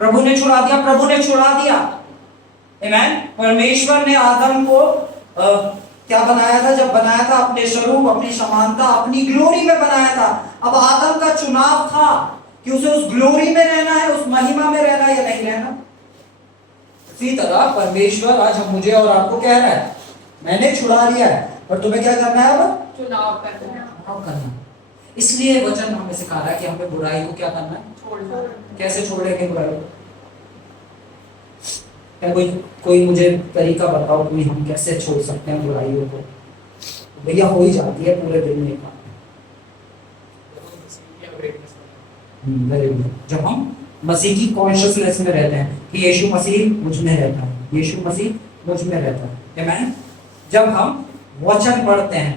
प्रभु ने छुड़ा दिया, प्रभु ने छुड़ा दिया, आमेन। परमेश्वर ने आदम को क्या बनाया था, जब बनाया था अपने स्वरूप, अपनी समानता, अपनी ग्लोरी में बनाया था। अब आदम का चुनाव था कि उसे उस ग्लोरी में रहना है, उस महिमा में रहना है या नहीं रहना। इसी तरह परमेश्वर आज मुझे और आपको कह रहा है, मैंने छुड़ा लिया है, पर तुम्हें क्या करना है, अब चुनाव करना। इसलिए वचन हमें सिखा रहा है कि हमें बुराई को क्या करना है, छोड़ना। कैसे छोड़ेंगे बुराई? क्या कोई मुझे तरीका बताओ, कोई हम कैसे छोड़ सकते हैं बुराइयों को? भैया हो ही जाती है पूरे दिन में। जब हम मसीह की कॉन्शियसनेस में रहते हैं कि यीशु मसीह मुझ में रहता है, यीशु मसीह मुझ में रहता है, आमेन। जब हम वचन पढ़ते हैं,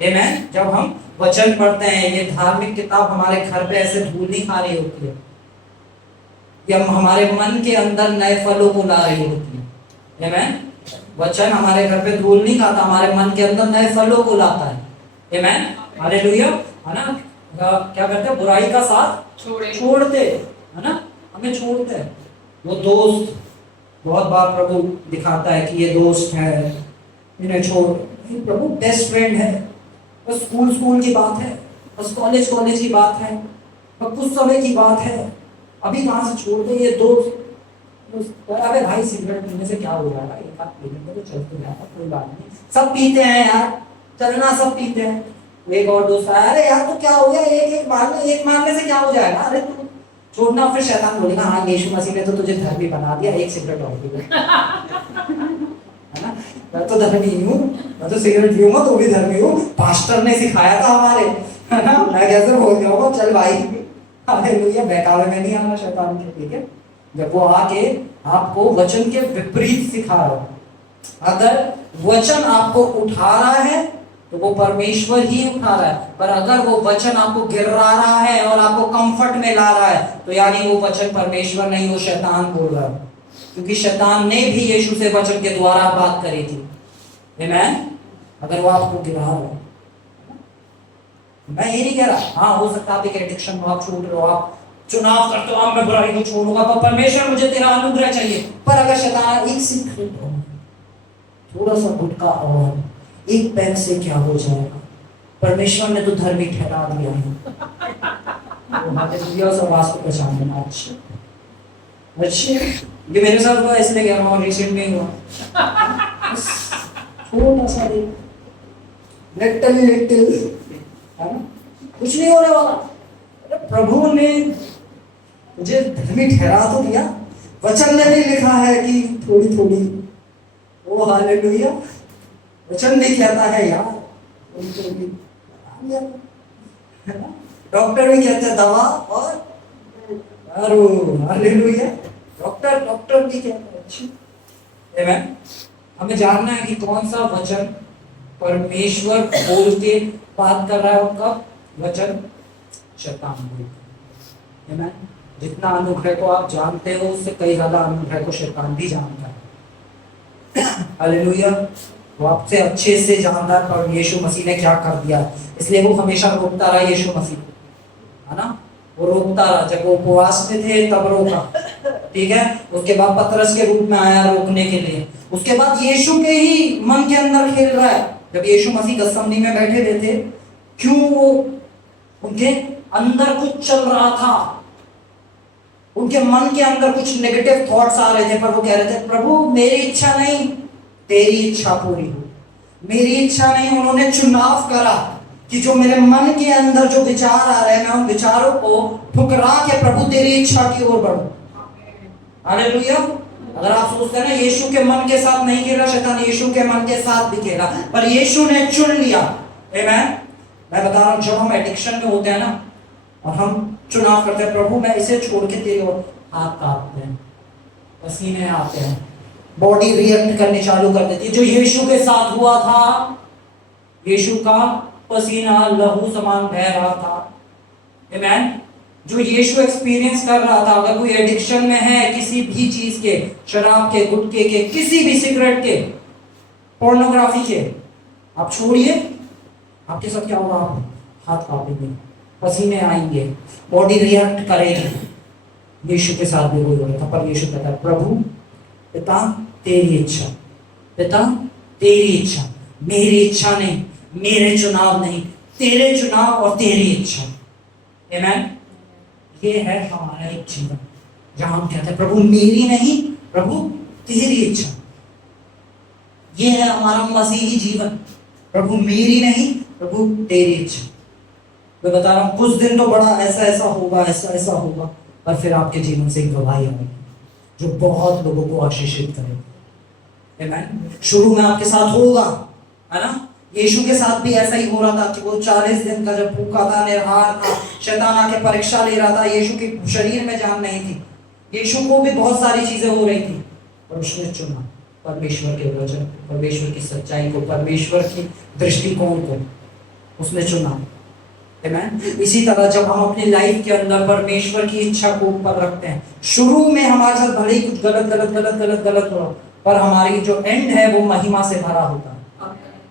आमेन, जब हम वचन पढ़ते हैं, ये धार्मिक किताब हमारे घर पे ऐसे धूल नहीं खा रही होती है, ये हमारे मन के अंदर नए फलों को ला रही होती है, आमेन। वचन हमारे घर पे धूल नहीं खाता, हमारे मन के अंदर नए फलों को लाता है, आमेन, हालेलुया, है ना। क्या करते हैं, बुराई का साथ छोड़ते, है ना, हमें छोड़ते हैं। वो दोस्त, बहुत बार प्रभु दिखाता है कि ये दोस्त है, इन्हें छोड़, ये प्रभु बेस्ट फ्रेंड है, बस स्कूल स्कूल की बात है, बस कॉलेज कॉलेज की बात है, बस कुछ समय की बात है, अभी कहाँ से छोड़ दे ये दोस्त। अबे भाई सिगरेट पीने से क्या हो जाएगा, एक आध पीने में तो चलते जाएगा, कोई बात नहीं, सब पीते हैं यार, चलना सब पीते हैं। एक और दोस्त आया, अरे यार तो क्या हो गया, एक मारने से क्या हो जाएगा, अरे तू छोड़ना। फिर शैतान बोलेगा हाँ यीशु मसीह ने तो तुझे धर्मी बना दिया, एक सिगरेट और पी ले। है ना, मैं तो धर्मी हूँ, मैं तो सिगरेट पीऊंगा तो भी धर्मी हूँ, पास्टर ने सिखाया था हमारे, है ना, मैं कैसे बोल गया हूँ, चल भाई। हालेलुया, बहकावे में नहीं आना शैतान के, ठीक है। जब वो आके आपको वचन के विपरीत सिखा रहा है, अगर वचन आपको उठा रहा है तो वो परमेश्वर ही उठा रहा है, पर अगर वो वचन आपको गिरा रहा है और आपको कंफर्ट में ला रहा है तो यानी वो वचन परमेश्वर नहीं, वो शैतान बोल रहा है, क्योंकि शैतान ने भी यीशु से वचन के द्वारा बात करी थी। आमीन। अगर वो आपको गिरा रहा है, मैं ये नहीं कह रहा, हाँ हो सकता है आप एक एडिक्शन हो, आप छूट रहे हो, आप चुनाव करते हो, मैं बुराई को छोड़ूंगा, पर परमेश्वर मुझे तेरा अनुग्रह चाहिए। पर अगर शैतान एक सिगरेट और, थोड़ा सा गुटखा और, एक पैक से क्या हो जाएगा, परमेश्वर ने तो धर्मी ठहरा दिया है। वो हालेलुया, सब आवाज को पहचान लेना। अच्छे ये मेरे साथ हुआ, इसलिए कह रहा हूँ, रिसेंट में हुआ, छोटा सा लिटिल, है ना, कुछ नहीं होने वाला। प्रभु ने मुझे धर्मी ठहरा तो दिया, वचन में भी लिखा है कि थोड़ी थोड़ी, ओ हालेलुया, वचन भी कहता है यार, डॉक्टर भी कहते हैं दवा और हालेलुया, डॉक्टर भी कहते हैं अच्छी। आमीन। हमें जानना है कि कौन सा वचन परमेश्वर बोल के बात कर रहा है और कब वचन शैतान बोल के। आमीन। जितना अनुग्रह को आप जानते हो उससे कई ज्यादा अनुग्रह को शैतान भी जानता है। हालेलुया। वो आपसे अच्छे से जानता है पर यीशु मसीह ने क्या कर दिया, इसलिए वो हमेशा रोकता रहा यीशु मसीह, है ना, वो रोकता रहा। जब वो उपवास में थे तब रोका, ठीक है। उसके बाद पतरस के रूप में आया रोकने के लिए। उसके बाद यीशु के ही मन के अंदर खेल रहा है। जब यीशु मसीह गसमनी में बैठे हुए थे, क्यों वो, उनके अंदर कुछ चल रहा था, उनके मन के अंदर कुछ नेगेटिव थॉट्स आ रहे थे, पर वो कह रहे थे प्रभु मेरी इच्छा नहीं तेरी इच्छा पूरी हो, मेरी इच्छा नहीं। उन्होंने चुनाव करा कि जो मेरे मन के अंदर जो विचार आ रहे हैं, मैं उन विचारों को ठुकरा के प्रभु तेरी इच्छा की ओर बढ़ूं। हालेलुया। अगर आप सोचते हैं ना यीशु के मन के साथ नहीं खेला शैतान, यीशु के मन के साथ भी खेला, पर यीशु ने चुन लिया। आमीन। मैं बता रहा हूं, जब हम एडिक्शन में होते हैं ना और हम चुनाव करते हैं, प्रभु मैं इसे छोड़ के तेरी ओर, हाथ कांपते हैं, पसीने आते हैं, बॉडी रिएक्ट करनी चालू कर देती है। जो यीशु के साथ हुआ था, यीशु का पसीना लहू समान बह रहा था। आमीन। जो यीशु एक्सपीरियंस कर रहा था, अगर कोई एडिक्शन में है किसी भी चीज के, शराब के, गुटखे के, किसी भी सिगरेट के, पोर्नोग्राफी के, आप छोड़िए, आपके साथ क्या होगा, आप हाथ कांपेंगे, पसीने आएंगे, बॉडी रिएक्ट करेगी। यीशु के साथ भी वही हो रहा था, पर यीशु कहता है प्रभु पिता तेरी इच्छा, पिता तेरी इच्छा, मेरी इच्छा नहीं, मेरे चुनाव नहीं, तेरे चुनाव और तेरी इच्छा। आमीन। ये है हमारा एक जीवन जहां हम कहते हैं प्रभु मेरी नहीं, प्रभु तेरी इच्छा। ये है हमारा मसीही जीवन, प्रभु मेरी नहीं, प्रभु तेरी इच्छा। मैं बता रहा हूं कुछ दिन तो बड़ा ऐसा ऐसा होगा, ऐसा ऐसा होगा, पर फिर आपके जीवन से एक गवाही आएगी जो बहुत लोगों को आशीषित करेगी। आमीन। शुरू में आपके साथ होगा, है ना, यीशु के साथ भी ऐसा ही हो रहा था कि वो 40 दिन का जब भूखा था, निर्हार था, शैतान आके परीक्षा ले रहा था, यीशु के शरीर में जान नहीं थी, यीशु को भी बहुत सारी चीजें हो रही थी, पर उसने चुना परमेश्वर के वचन, परमेश्वर की सच्चाई को, परमेश्वर की दृष्टिकोण को उसने चुना। आमीन। इसी तरह जब हम अपनी लाइफ के अंदर परमेश्वर की इच्छा को ऊपर रखते हैं, शुरू में हमारे साथ भले ही कुछ गलत गलत गलत गलत गलत हो, पर हमारी जो एंड है वो महिमा से भरा होता है।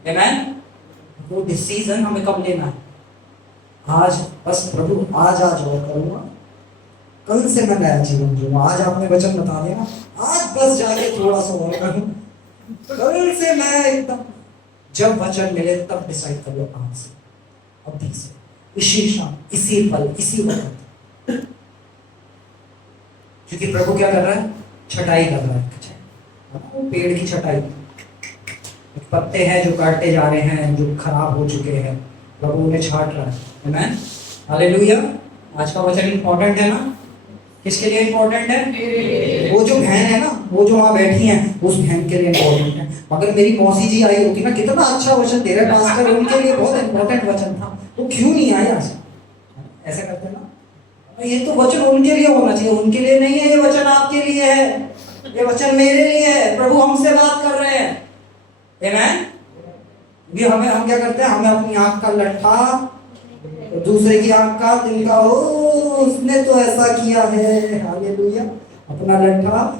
आमीन। वो डिसीजन हमें कब लेना है, आज, बस प्रभु आज और करूंगा, कल से मैं नया जीवन जीऊँ। आज आपने वचन बता दिया, आज बस जाके थोड़ा सा और करूँ, कल से मैं एकदम, जब वचन मिले तब डिसाइड कर लो, आज से, अभी से, इसी शाम, इसी पल, इसी वक्त। क्योंकि प्रभु क्या कर रहा है? छटाई कर रहा है, वो पेड़ की छटाई। पत्ते हैं जो काटे जा रहे हैं, जो खराब हो चुके हैं, प्रभु उन्हें छाट रहा है। आमीन, हालेलुया। आज का वचन इंपॉर्टेंट है ना? किसके लिए इंपॉर्टेंट है? वो जो बहन है ना, वो जो वहाँ बैठी है, उस बहन के लिए इंपॉर्टेंट है। मगर मेरी मौसी जी आई होती ना, कितना अच्छा वचन दे रहे पास्टर, उनके लिए बहुत इंपॉर्टेंट वचन था, तो क्यों नहीं आए आज? ऐसा करते ना, ये तो वचन उनके लिए होना चाहिए, उनके लिए नहीं है। ये वचन आपके लिए है, ये वचन मेरे लिए है। प्रभु हमसे बात कर रहे हैं। आमीन। भी हम क्या करते हैं? हमें अपनी आंख का लट्ठा, दूसरे की आंख का, तिनका, ओ उसने तो ऐसा किया है, हालेलुया, अपना लट्ठा।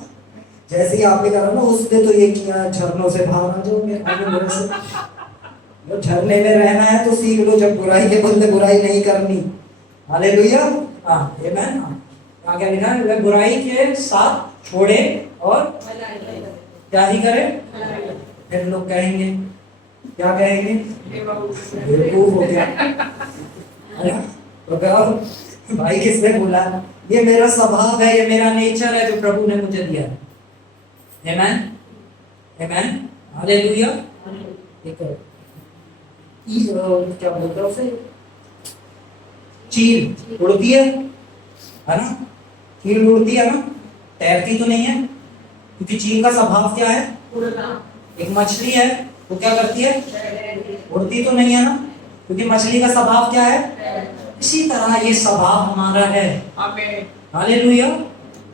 जैसे ही आप भी कर रहे हो ना, उसने तो ये किया, झरनों से बाहर आ जाओ। मेरे से जब झरने में रहना है तो सीख लो, जब बुराई के बदले बुराई नहीं करनी। हालेलुया। हाँ, आमीन। हाँ, क्या लिखा है? बुराई के साथ छोड़े और क्या ही करे? फिर लोग कहेंगे, क्या कहेंगे? बेवकूफ हो गया। तो कहो भाई किसने बोला? ये मेरा स्वभाव है, ये मेरा नेचर है जो प्रभु ने मुझे दिया। आमीन, आमीन, हालेलुया। क्या बोलते हैं उसे? चील उड़ती है ना? चील उड़ती है ना, तैरती तो नहीं है, क्योंकि चील का स्वभाव क्या है? उड़ना। एक मछली है, वो क्या करती है? उड़ती तो नहीं है ना, क्योंकि मछली का स्वभाव क्या है? इसी तरह ये स्वभाव हमारा है। हालेलुया।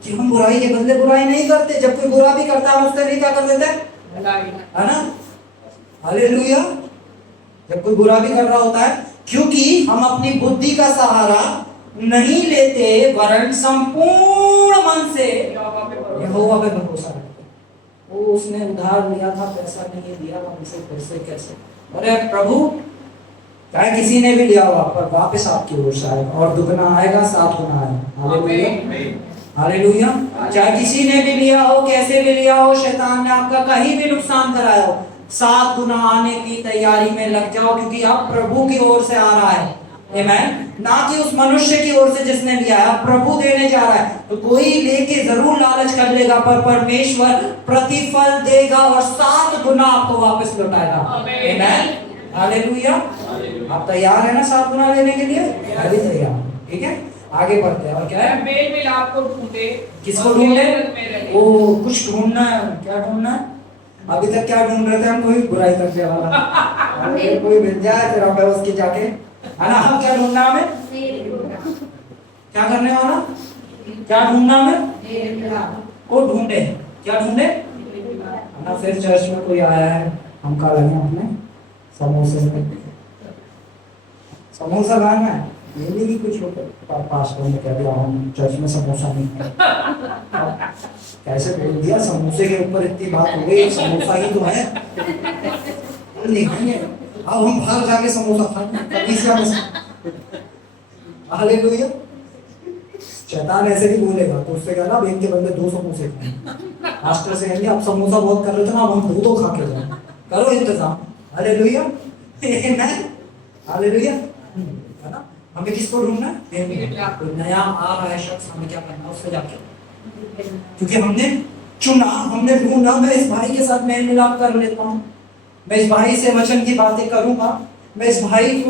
कि हम बुराई के बदले बुराई नहीं करते। जब कोई बुरा भी करता है, उससे भी क्या कर देते हैं? है ना? हालेलुया। जब कोई बुरा भी कर रहा होता है, क्योंकि हम अपनी बुद्धि का सहारा नहीं लेते, वरन संपूर्ण मन से यहोवा पे भरोसा रखते। वो उसने उधार लिया था, पैसा नहीं दिया, हमसे फिर से कैसे? अरे प्रभु, चाहे किसी ने भी लिया हुआ, पर वापस आपकी ओर से आएगा, और दुगना आएगा, 7 गुना आएगा। Hallelujah, hallelujah. चाहे किसी ने भी लिया हो, कैसे भी लिया हो, शैतान ने आपका कहीं भी नुकसान कराया हो, 7 गुना आने की तैयारी में लग जाओ, क्योंकि अब प्रभु की ओर से आ रहा है। आमीन। ना कि उस मनुष्य की ओर से जिसने लिया है, प्रभु देने जा रहा है। तो कोई लेके जरूर लालच कर लेगा, पर परमेश्वर प्रतिफल देगा और 7 गुना आपको वापस लौटाएगा। आमीन, हालेलुया। आप तैयार है ना 7 गुना लेने के लिए? अभी तैयार, ठीक है। आगे बढ़ते हैं। और क्या है? मेल मिलाप को ढूंढे। किसको ढूंढे? वो कुछ ढूंढना है। क्या ढूंढना है? अभी तक क्या ढूंढ रहे थे हम? कोई बुराई करने वाला, कोई मिल जाए फिर हम उसकी जाके, है ना? हम क्या ढूंढना हमें? क्या करने वाला? क्या ढूंढना हमें? को ढूंढे। क्या ढूंढे? ना फिर चर्च में कोई आया है, हम खा लगे अपने समोसे में, समोसा खाना है, ये नहीं कि कुछ पास्टर ने कह दिया हम चर्च में समोसा नहीं खाएंगे। कैसे बोल दिया? समोसे के ऊपर इतनी बात हो गई, समोसा ही तो है, नहीं खाएंगे। अब हम बाहर जाके समोसा खाएंगे। हालेलुया। शैतान ऐसे भी बोलेगा, तो उससे कहना अब एक के बदले 2 समोसे खाएंगे। मास्टर से कहेंगे आप समोसा बहुत कर रहे थे ना, अब हम 2 खा के जाए, करो इंतजाम। Hallelujah, hallelujah. है ना? हमें किसको ढूंढना है? नया आ रहा है शख्स, हमें क्या करना है? उससे जाके, क्योंकि हमने चुना, हमने ढूंढा, मैं इस भाई के साथ मेल मिलाप कर लेता हूँ, मैं इस भाई से वचन की बातें करूंगा, मैं इस भाई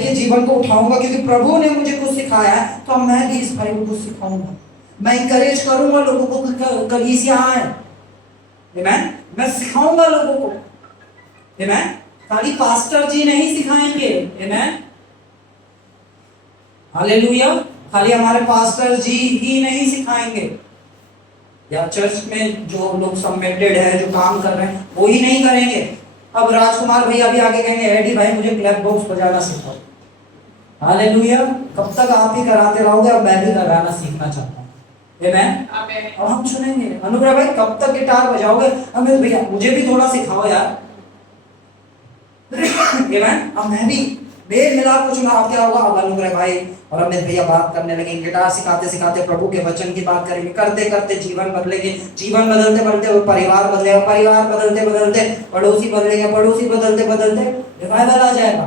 के जीवन को उठाऊंगा, क्योंकि प्रभु ने मुझे कुछ सिखाया है, तो मैं भी इस भाई को कुछ सिखाऊंगा। मैं इंकरेज करूंगा लोगों को, कलीसिया आए। आमीन। मैं सिखाऊंगा लोगों को। आमीन। खाली पास्टर जी नहीं सिखाएंगे। आमीन, हालेलुया। खाली हमारे पास्टर जी ही नहीं सिखाएंगे, या चर्च में जो लोग सबमिटेड है, जो काम कर रहे हैं, वो ही नहीं करेंगे। अब राजकुमार भैया भी आगे कहेंगे एडी भाई मुझे क्लैप बॉक्स बजाना सिखाओ। हालेलुया। कब तक आप ही कराते रहोगे? अब मैं भी कराना सीखना चाहता हूँ। आमीन। अब हम सुनेंगे अनुग्रह भाई कब तक गिटार बजाओगे? अमित भैया मुझे भी थोड़ा सिखाओ यार। आमीन। अब मैं भी मेल मिलाप को चुनाव क्या हुआ? अब अनुग्रह भाई और अमित भैया बात करने लगे, गिटार सिखाते सिखाते प्रभु के वचन की बात करेंगे, करते करते जीवन बदलेंगे, जीवन बदलते बदलते वो परिवार बदलेगा, परिवार बदलते बदलते पड़ोसी बदलेगा, पड़ोसी बदलते बदलते रिवाइवल आ जाएगा।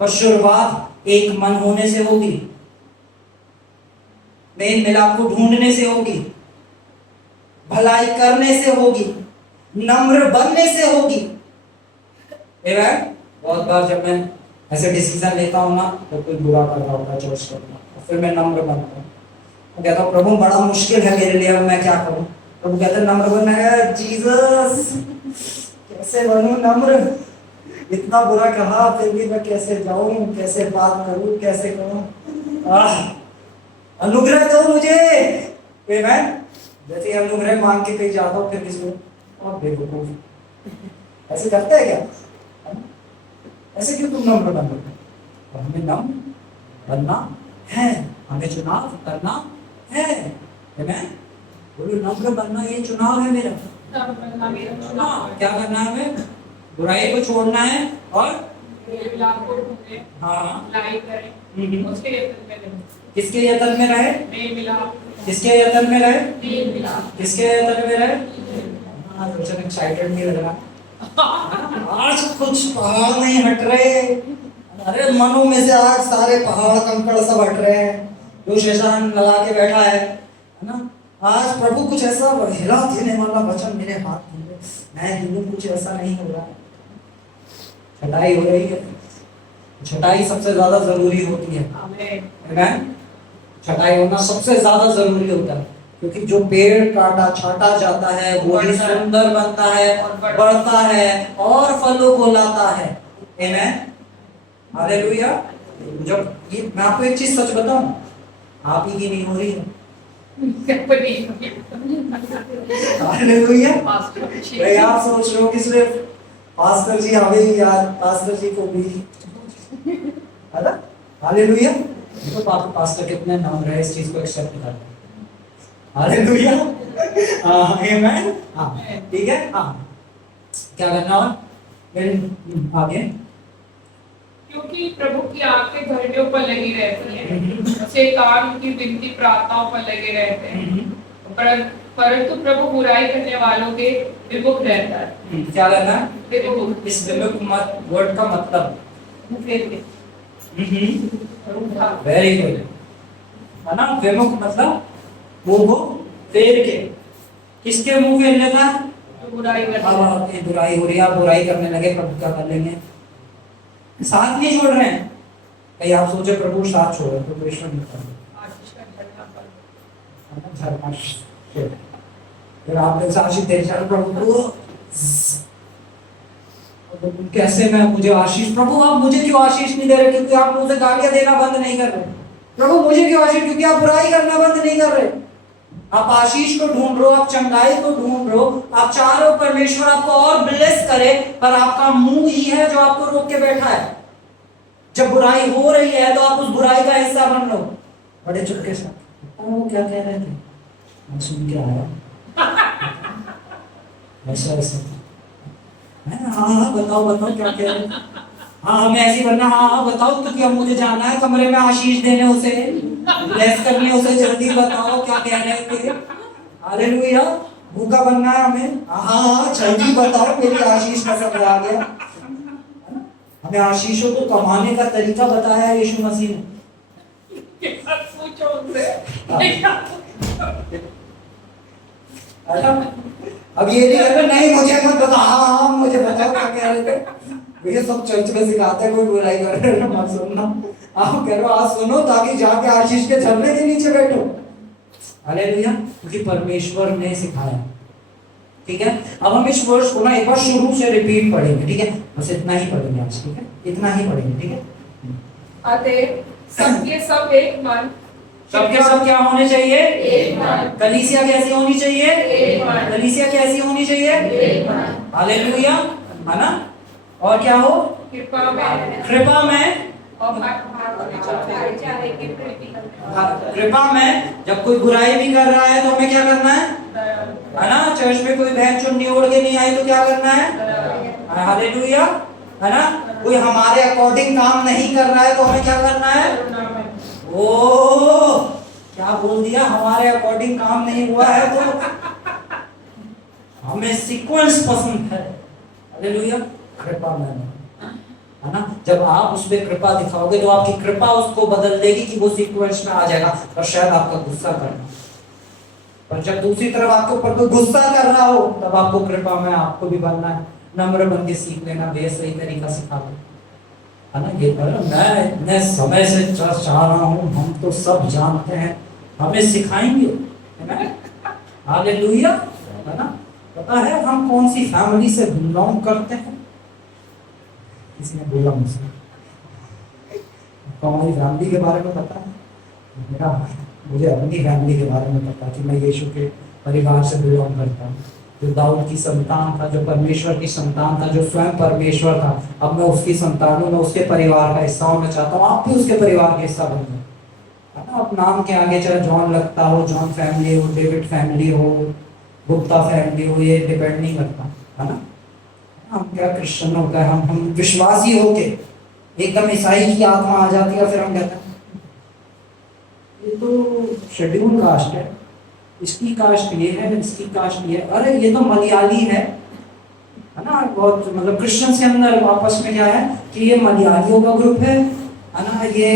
पर शुरुआत एक मन होने से होगी, मेल मिलाप को ढूंढने से होगी, भलाई करने से होगी, नम्र बनने से होगी। बहुत बार जब मैं ऐसे डिसीजन लेता हूँ ना, तो कोई बुरा कर रहा होता है चर्च करना, तो फिर मैं नम्र बनता हूँ, मैं कहता हूँ प्रभु बड़ा मुश्किल है मेरे लिए, अब मैं क्या करूँ? प्रभु कहते हैं नम्र बनना है। जीसस कैसे बनूं नम्र? इतना बुरा कहा फिर भी मैं कैसे जाऊं, कैसे बात करूं, कैसे करूं? अनुग्रह दो मुझे। आमेन। जैसे अनुग्रह मांग के कहीं जाता हूँ, फिर किसी को और बेवकूफ ऐसे करते हैं क्या? ऐसे क्यों तुम नम्र बन रहे हो? हमें नम्र बनना है, हमें चुनाव करना है। आमेन। बोलो नम्र बनना ये चुनाव है मेरा। क्या करना है? हमें बुराई को छोड़ना है और हाँ किसके यत्न में रहे? किसके यत्न में रहे? किसके यत्न में रहे? एक्साइटेड नहीं लग रहा आज, कुछ पहाड़ नहीं हट रहे। अरे मनों में से आज सारे पहाड़ कंकड़ सब हट रहे हैं। जो शैतान लगा के बैठा है ना, आज प्रभु कुछ ऐसा हिला देने वाला वचन मेरे हाथ में, मैं हिलूं, कुछ ऐसा नहीं हो रहा। छटाई हो रही है। छटाई सबसे ज्यादा जरूरी होती है। आमेन। छटाई होना सबसे ज्यादा जरूरी होता है, क्योंकि जो पेड़ काटा छाटा जाता है वो ही सुंदर बनता है, बढ़ता है और फलों को लाता है। आमेन। हालेलुया। जब ये मैं आपको एक चीज सच बताऊं, आप ही की नहीं हो रही है। हालेलुया। भाई आप सोच रहे हो कि सिर्फ पास्टर जी हमें ही यार, पास्टर जी को भी है ना? हालेलुया। तो पास्टर कितने नाम रहे इस चीज को एक्सेप्ट करते हैं। हालेलुया। आमेन। हाँ ठीक है। हाँ क्या करना और फिर आगे? क्योंकि प्रभु की आंखें घरने ऊपर लगी रहती हैं, शैतान उनकी विनती प्रार्थनाओं पर लगे रहते हैं, परंतु प्रभु बुराई करने वालों के विमुख रहता है। क्या करना है? इस विमुख वर्ड का मतलब वेरी गुड है ना? विमुख मतलब मुंह को फेर के। किसके मुंह फेर लेता है? बुराई करने। बुराई हो रही है, आप बुराई करने लगे, प्रभु क्या कर लेंगे? साथ नहीं छोड़ रहे हैं। कहीं आप सोचे प्रभु साथ छोड़े तो ईश्वर नहीं कर, फिर आपने आशीष दे प्रभु कैसे मैं मुझे आशीष, प्रभु आप मुझे क्यों आशीष नहीं दे रहे? क्योंकि आप मुझे गालियां देना बंद नहीं कर रहे। प्रभु मुझे क्यों आशीष? क्योंकि आप बुराई करना बंद नहीं कर रहे। आप आशीष को ढूंढ रहे हो, आप चंगाई को ढूंढ रहे हो, आप चाह रहे हो परमेश्वर आपको और ब्लेस करे, पर आपका मुंह ही है जो आपको रोक के बैठा है। जब बुराई हो रही है तो आप उस बुराई का हिस्सा बन लो। बड़े चुपके से वो क्या कह रहे थे, मैं सुन के आया ऐसा ऐसा। हाँ बताओ बताओ क्या कह रहे? हाँ हमें ऐसी बनना। हाँ बताओ, क्योंकि अब मुझे जाना है कमरे में आशीष देने, उसे ब्लेस करनी, उसे जल्दी बताओ क्या कह रहे थे। हालेलुया। भूखा बनना है हमें। हाँ जल्दी बताओ, मेरी आशीष का समय आ गया। हमें आशीषों को कमाने का तरीका बताया यीशु मसीह ने। अब ये नहीं करना, नहीं मुझे मत बता। हाँ मुझे बताओ क्या कह रहे थे। ये सब चर्च में सिखाते हैं, कोई बुराई कर रहे हैं मत सुनना। आप कह रहे हो आज सुनो ताकि जाके आशीष के झरने के नीचे बैठो। हालेलुया। क्योंकि परमेश्वर ने सिखाया। ठीक है। अब हम इस वर्ष को ना एक बार शुरू से रिपीट पढ़ेंगे। ठीक है, बस इतना ही पढ़ेंगे आज। ठीक है, इतना ही पढ़ेंगे। ठीक है। अतः सबके सब एक मन। सबके सब क्या होने चाहिए? एक मन। कलीसिया कैसी होनी चाहिए? एक मन। कलीसिया कैसी होनी चाहिए? एक मन। हालेलुया। है ना? और क्या हो? कृपा में। कृपा में और भाईचारे की प्रीति करने वाले। कृपा में जब कोई बुराई भी कर रहा है तो हमें क्या करना है? है ना? चर्च में कोई बहन चुन्नी ओढ़ के नहीं आई तो क्या करना है? हालेलुया। है ना? कोई हमारे अकॉर्डिंग काम नहीं कर रहा है तो हमें क्या करना है? करुणामय। ओ क्या बोल दिया? हमारे अकॉर्डिंग काम नहीं हुआ है तो हमें सीक्वेंस पसंद है। हालेलुया। कृपा में है ना, जब आप उस पर कृपा दिखाओगे तो आपकी कृपा उसको बदल देगी कि वो सीक्वेंस में आ जाएगा। और शायद आपका गुस्सा करना, पर जब दूसरी तरफ आपके ऊपर कोई गुस्सा कर रहा हो तब आपको कृपा में आपको भी बनना है, नम्र बन के सीख लेना, बेसही तरीका सिखा दो, है ना। ये मैं इतने समय से चाह रहा हूँ, हम तो सब जानते हैं, हमें सिखाएंगे, है ना। हालेलुया, है ना। पता है हम कौन सी फैमिली से बिलोंग करते हैं? किसी ने बोला मुझसे, हमारी फैमिली के बारे में पता है? मुझे अपनी फैमिली के बारे में पता कि मैं यीशु के परिवार से बिलोंग करता हूँ, जो दाऊद की संतान था, जो परमेश्वर की संतान था, जो स्वयं परमेश्वर था। अब मैं उसकी संतान हूँ, मैं उसके परिवार का हिस्सा होना चाहता हूँ। आप भी उसके परिवार के हिस्सा बन जाए, है ना। आप नाम के आगे चाहे जॉन लगता हो, जॉन फैमिली हो, डेविड फैमिली हो, गुप्ता फैमिली हो, ये डिपेंड नहीं करता, है ना। हम क्या क्रिश्चियन होता है, हम विश्वासी होके एकदम ईसाई की आत्मा आ जाती है, फिर हम कहते हैं ये तो शेड्यूल कास्ट है, इसकी कास्ट ये है, इसकी कास्ट ये है, अरे ये तो मलयाली है ना। बहुत मतलब क्रिश्चियन के अंदर आपस में क्या है कि ये मलयालियों का ग्रुप है ना, ये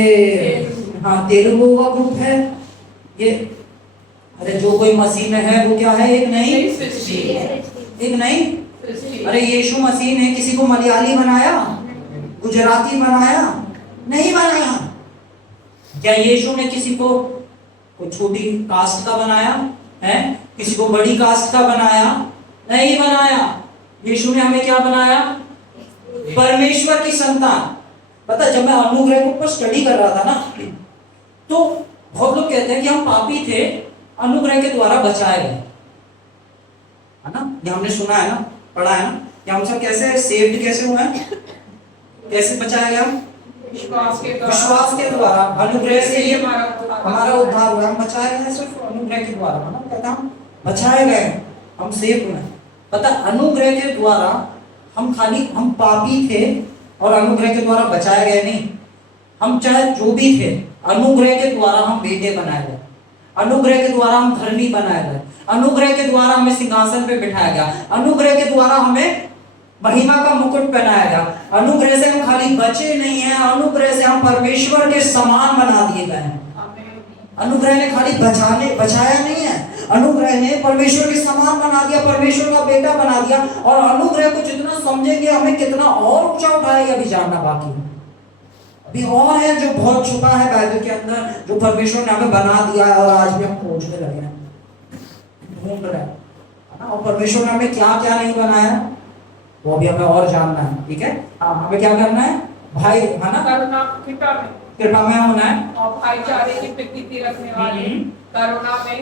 हाँ तेलुगु का ग्रुप है, ये अरे जो कोई मसीह में है वो क्या है? एक नहीं, एक नहीं। अरे यीशु मसीह ने किसी को मलयाली बनाया, गुजराती बनाया? नहीं बनाया। क्या यीशु ने किसी को कोई छोटी कास्ट का बनाया है? किसी को बड़ी कास्ट का बनाया? नहीं बनाया। यीशु ने हमें क्या बनाया? परमेश्वर की संतान। पता जब मैं अनुग्रह के ऊपर स्टडी कर रहा था ना, तो बहुत लोग कहते हैं कि हम पापी थे, अनुग्रह के द्वारा बचाए गए, है ना। ये हमने सुना है ना, पढ़ा है ना, कि हम सब कैसे सेव्ड कैसे हुए हैं, कैसे बचाए गए हम? विश्वास के द्वारा, अनुग्रह से ये हमारा उद्धार हुआ। हम बचाए गए सिर्फ अनुग्रह के द्वारा, है ना। कहते हम बचाए गए, हम सेव हुए। पता अनुग्रह के द्वारा हम पापी थे और अनुग्रह के द्वारा बचाए गए नहीं। हम चाहे जो भी थे, अनुग्रह के द्वारा हम बेटे बनाए गए, अनुग्रह के द्वारा हम धर्मी बनाए गए, अनुग्रह के द्वारा हमें सिंहासन पे बिठाया गया, अनुग्रह के द्वारा हमें महिमा का मुकुट पहनाया गया। अनुग्रह से हम खाली बचे नहीं हैं, अनुग्रह से हम परमेश्वर के समान बना दिए गए हैं। अनुग्रह ने खाली बचाया नहीं है, अनुग्रह ने परमेश्वर के समान बना दिया, परमेश्वर का बेटा बना दिया। और अनुग्रह को जितना समझेंगे हमें कितना और ऊंचा उठाएगा अभी जानना बाकी है। अभी और है जो बहुत छुपा है बाइबल के अंदर, जो परमेश्वर ने हमें बना दिया है और आज भी हम खोजने लगे हैं, ढूंढ रहे हैं, है ना। और परमेश्वर ने हमें क्या क्या नहीं बनाया वो भी हमें और जानना है, ठीक है। हाँ, हमें क्या करना है भाई, है ना, कृपा में होना है और भाईचारे की प्रकृति रखने वाले, करुणा में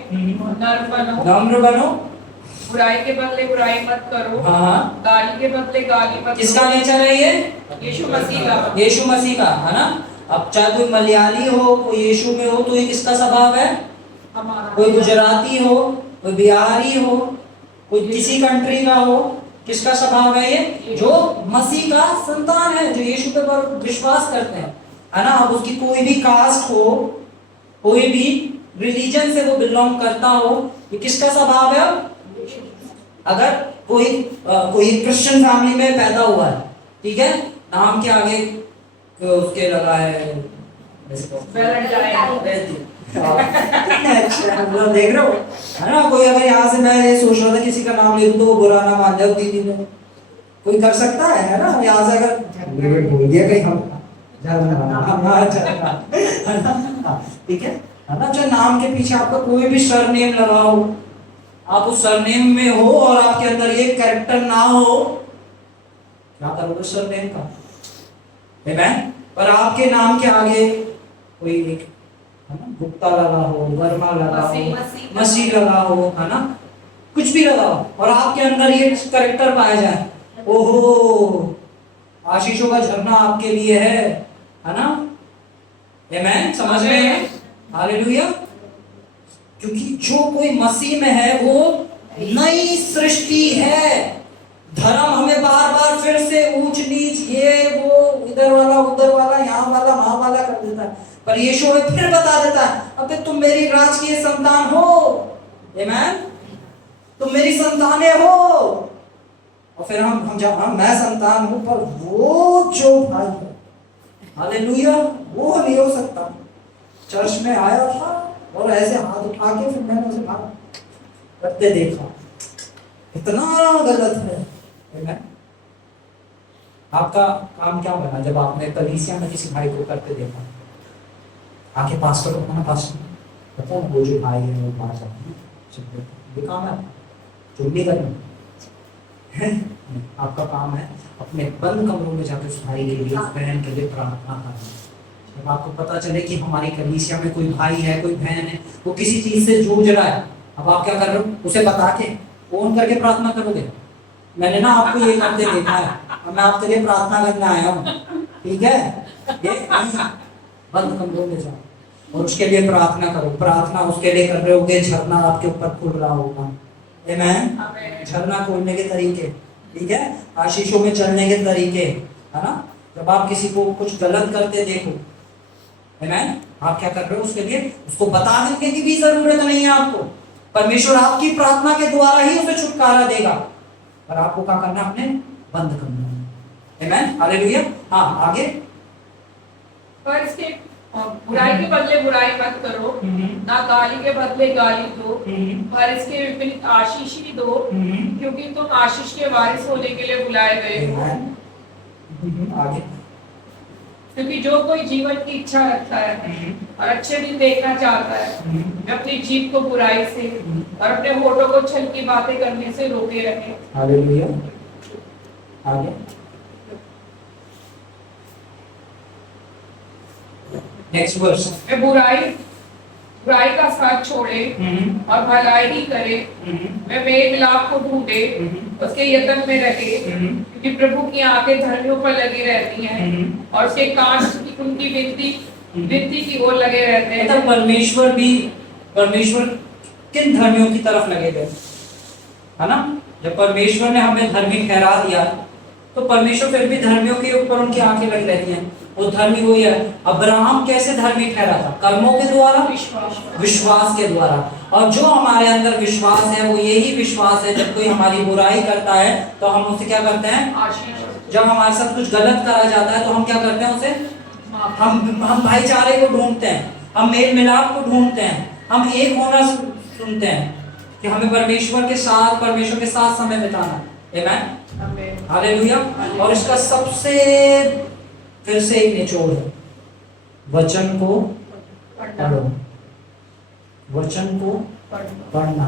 नम्र बनो, बुराई के बदले बुराई मत करो, हाँ, गाली के बदले गाली मत किसका करो। नेचर है ये? यीशु मसीह का। यीशु मसीह का, है ना। अब चाहे कोई मलयाली हो, कोई यीशु में हो, तो ये किसका स्वभाव है? हमारा। कोई गुजराती हो, कोई बिहारी हो, कोई किसी कंट्री का हो, किसका स्वभाव है ये? जो मसीह का संतान है, जो यीशु पे पर विश्वास करते हैं, है ना। अब उसकी कोई भी कास्ट हो, कोई भी रिलीजन से वो बिलोंग करता हो, ये किसका स्वभाव है? अगर कोई क्रिश्चियन फैमिली में पैदा हुआ है, ठीक है, नाम के आगे उसके लगा है देख रहे हो, है ना। कोई अगर यहाँ से मैं ये सोच रहा था किसी का नाम ले दूं तो वो बुरा ना मान जाए दीदी ने, कोई कर सकता है ना। यहाँ से अगर बोल दिया कहीं हम ठीक है ना। चाहे नाम के पीछे आपका कोई भी सरनेम लगा हो, आप उस सरनेम में हो और आपके अंदर ये कैरेक्टर ना हो, क्या करोगे सरनेम का? आमेन। पर आपके नाम के आगे कोई एक, है ना, गुप्ता लगा हो, वर्मा लगा हो, मसीह लगा हो, है ना, कुछ भी लगा हो, और आपके अंदर ये कैरेक्टर पाया जाए, ओहो आशीषों का झरना आपके लिए है ना। आमेन। समझ रहे हैं? हालेलुया। क्योंकि जो कोई मसीह में है वो नई सृष्टि है, धर्म हमें बार बार फिर से ऊंच नीच, ये वो, इधर वाला उधर वाला, यहाँ वाला वहां वाला कर देता है। पर यीशु हमें फिर बता देता है, अबे तुम मेरी राजकीय संतान हो, आमीन, तुम मेरी संतानें हो। और फिर हम जब मैं संतान हूं, पर वो जो भाई है, हालेलुया, वो नहीं हो सकता। चर्च में आया था और ऐसे हाथ उठा के फिर मैंने उसे बात करते देखा, इतना गलत है। आमीन। आपका काम क्या बना जब आपने कलीसिया में किसी भाई को करते देखा? आके पास्टर को कहना, पास्टर पता है वो जो भाई है वो बाहर जाते हैं, ये काम है आपका, चुगली करनी है। आपका काम है अपने बंद कमरों में जाकर उस भाई के लिए, उस बहन के लिए प्रार्थना करना। जब आपको पता चले कि हमारी कलीसिया में कोई भाई है, कोई बहन है, वो किसी चीज से जूझ रहा है, अब आप क्या कर रहे हो? उसे बता के फोन करके प्रार्थना करोगे? मैंने ना आपको ये करते देखा है और मैं आपके लिए प्रार्थना करने आया हूँ, ठीक है? ये नहीं, बंद कमरों में जाओ और उसके लिए प्रार्थना करो। प्रार्थना उसके लिए कर रहे होगे, झरना आपके ऊपर खुल रहा होगा। आमीन। झरना खोलने के तरीके, ठीक है, आशीषों में चलने के तरीके, है ना? जब आप किसी को कुछ गलत करते देखो, आमीन, आप क्या कर रहे हो? उसके लिए उसको बता देने की भी जरूरत नहीं है आपको। परमेश्वर आपकी प्रार्थना के द्वारा ही उसे छुटकारा देगा, पर आपको क्या करना है? अपने बंद करना है। आमीन, हालेलुया। हाँ, आगे। पर इसके बुराई के बदले बुराई मत करो, ना गाली के बदले गाली दो, पर इसके विपरीत आशीष ही दो, क्योंकि तुम आशीष के वारिस होने के लिए बुलाए गए हो। आगे। क्योंकि जो कोई जीवन की इच्छा रखता है और अच्छे दिन देखना चाहता है, वे अपनी जीभ को बुराई से और अपने होठों को छल की बातें करने से रोके रहे। हालेलुया। आगे। Next verse. वे बुराई का साथ छोड़े और भलाई ही करे, वे मेल मिलाप को ढूंढे, उसके यत्न में रहे, क्योंकि प्रभु की आंखें धर्मियों पर लगी रहती हैं और उसके कान उनकी विनती की ओर लगे रहते हैं। मतलब परमेश्वर किन धर्मियों की तरफ लगे थे, है ना? जब परमेश्वर ने हमें धर्मी ठहरा दिया, तो परमेश्वर फिर भी धर्मियों के ऊपर उनकी आंखें लगी रहती हैं। वो धर्मी वही है। अब्राहम कैसे धर्मी ठहरा था? कर्मों के द्वारा, विश्वास के द्वारा। और जो हमारे अंदर विश्वास है, वो यही विश्वास है, जब कोई हमारी बुराई करता है तो हम उसे क्या करते हैं? आशीष। जब हमारे साथ कुछ गलत करा जाता है तो हम क्या करते हैं? उसे हम भाईचारे को ढूंढते हैं, हम मेल मिलाप को ढूंढते हैं, हम एक होना सुनते हैं कि हमें परमेश्वर के साथ समय बिताना है। आमीन, हालेलुया। और इसका सबसे फिर से एक निचोड़ है, वचन को पढ़ो, वचन को पढ़ना।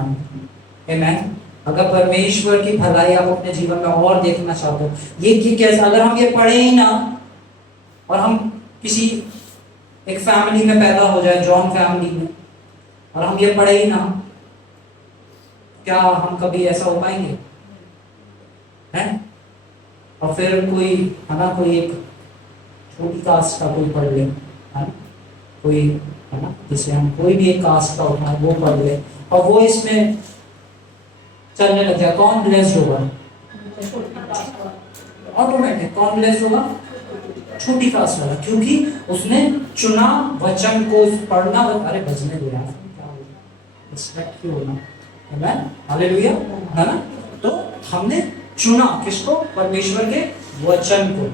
आमीन। अगर परमेश्वर की भलाई आप अपने जीवन में और देखना चाहते हो, ये कैसा? अगर हम ये पढ़े ही ना और हम किसी एक फैमिली में पैदा हो जाए, जॉन फैमिली में, और हम ये पढ़े ही ना, क्या हम कभी ऐसा हो पाएंगे? हैं? और फिर कोई, है ना, कोई एक छोटी कास्ट का कोई पढ़ ले, है ना, कोई, है ना, जिसे हम कोई भी एक कास्ट का उठाए वो पढ़ ले और वो इसमें चलने लग जाए, कौन ब्लेस्ड होगा? ऑटोमेटिक कौन ब्लेस्ड होगा? छोटी कास्ट वाला, क्योंकि उसने चुना वचन को पढ़ना। अरे बजने दो यार, रिस्पेक्ट क्यों होना? आमीन, हालेलुया, है ना? तो हमने चुना किसको? परमेश्वर के वचन को।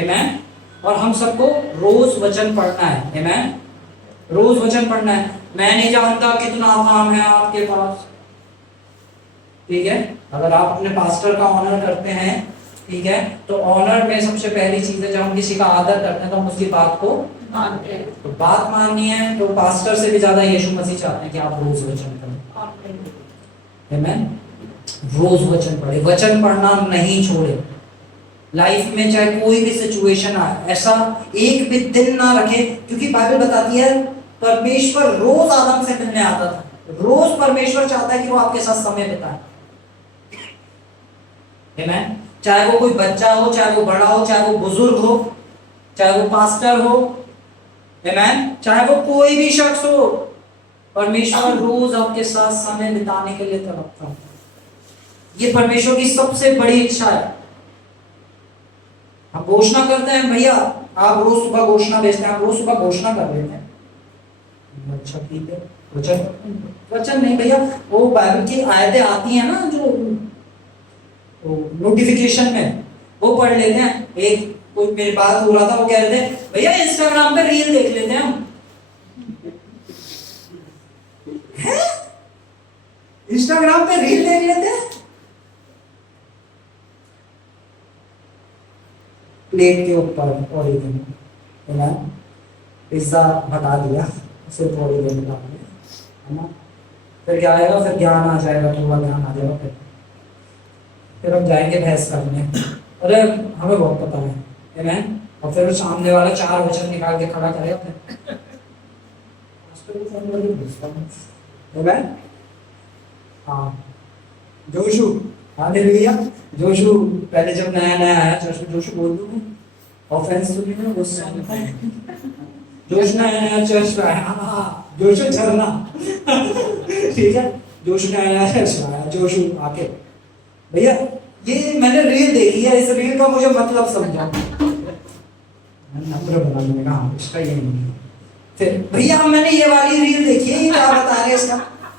आमीन। और हम सबको रोज वचन पढ़ना है। आमीन, रोज वचन पढ़ना है। मैं नहीं जानता कितना काम है आपके पास, ठीक है? अगर आप अपने पास्टर का ऑनर करते हैं, ठीक है, तो ऑनर में सबसे पहली चीज है, जब हम किसी का आदर करते हैं तो हम उसकी बात को मानते हैं। तो बात माननी है तो पास्टर से भी ज्यादा यीशु मसीह चाहते हैं कि आप रोज वचन पढ़ें। आमीन, रोज वचन पढ़े, वचन पढ़ना नहीं छोड़े। लाइफ में चाहे कोई भी सिचुएशन आए, ऐसा एक भी दिन ना रखे, क्योंकि बाइबल बताती है परमेश्वर रोज आदम से मिलने आता था। रोज परमेश्वर चाहता है कि वो आपके साथ समय बिताए। आमीन। चाहे वो कोई बच्चा हो, चाहे वो बड़ा हो, चाहे वो बुजुर्ग हो, चाहे वो पास्टर हो, आमीन, चाहे वो कोई भी शख्स हो, परमेश्वर रोज आपके साथ समय बिताने के लिए तड़पता है। ये परमेश्वर की सबसे बड़ी इच्छा है। हम घोषणा करते हैं भैया, आप रोज सुबह घोषणा भेजते हैं, आप रोज सुबह घोषणा कर लेते हैं, अच्छा ठीक है। वचन वचन नहीं भैया, वो बाइबल की आयतें आती हैं ना जो नोटिफिकेशन में, वो पढ़ लेते हैं। एक कोई मेरी बात हो रहा था, वो कह रहे थे भैया इंस्टाग्राम पे रील देख लेते हैं हम। इंस्टाग्राम पे रील देख लेते हैं। प्लेट के ऊपर ओरिगेनो, पिज्जा हटा दिया, सिर्फ ओरिगेनो डाल दिया, है ना। फिर क्या आएगा, फिर ज्ञान आ जाएगा, थोड़ा ज्ञान आ जाएगा, फिर हम जाएंगे बहस करने। अरे हमें बहुत पता है, आमीन। और फिर सामने वाला 4 वचन निकाल के खड़ा करेगा, फिर आमीन। हाँ जोशु, हालेलुया। जोशु पहले जब नया नया आया, जोशु बोल दूं, ऑफेंस तो नहीं ना, गुस्सा नहीं है। जोशु नया नया चर्च में आया, हाँ जोशु झरना, ठीक है। जोशु नया नया चर्च में आया, जोशु आके भैया ये मैंने रील देखी है, इस रील का मुझे मतलब समझाओ। नंबर बना, मैंने कहा इसका ये नहीं। फिर भैया मैंने ये वाली रील देखी है, ये क्या बता रहे हैं इसका?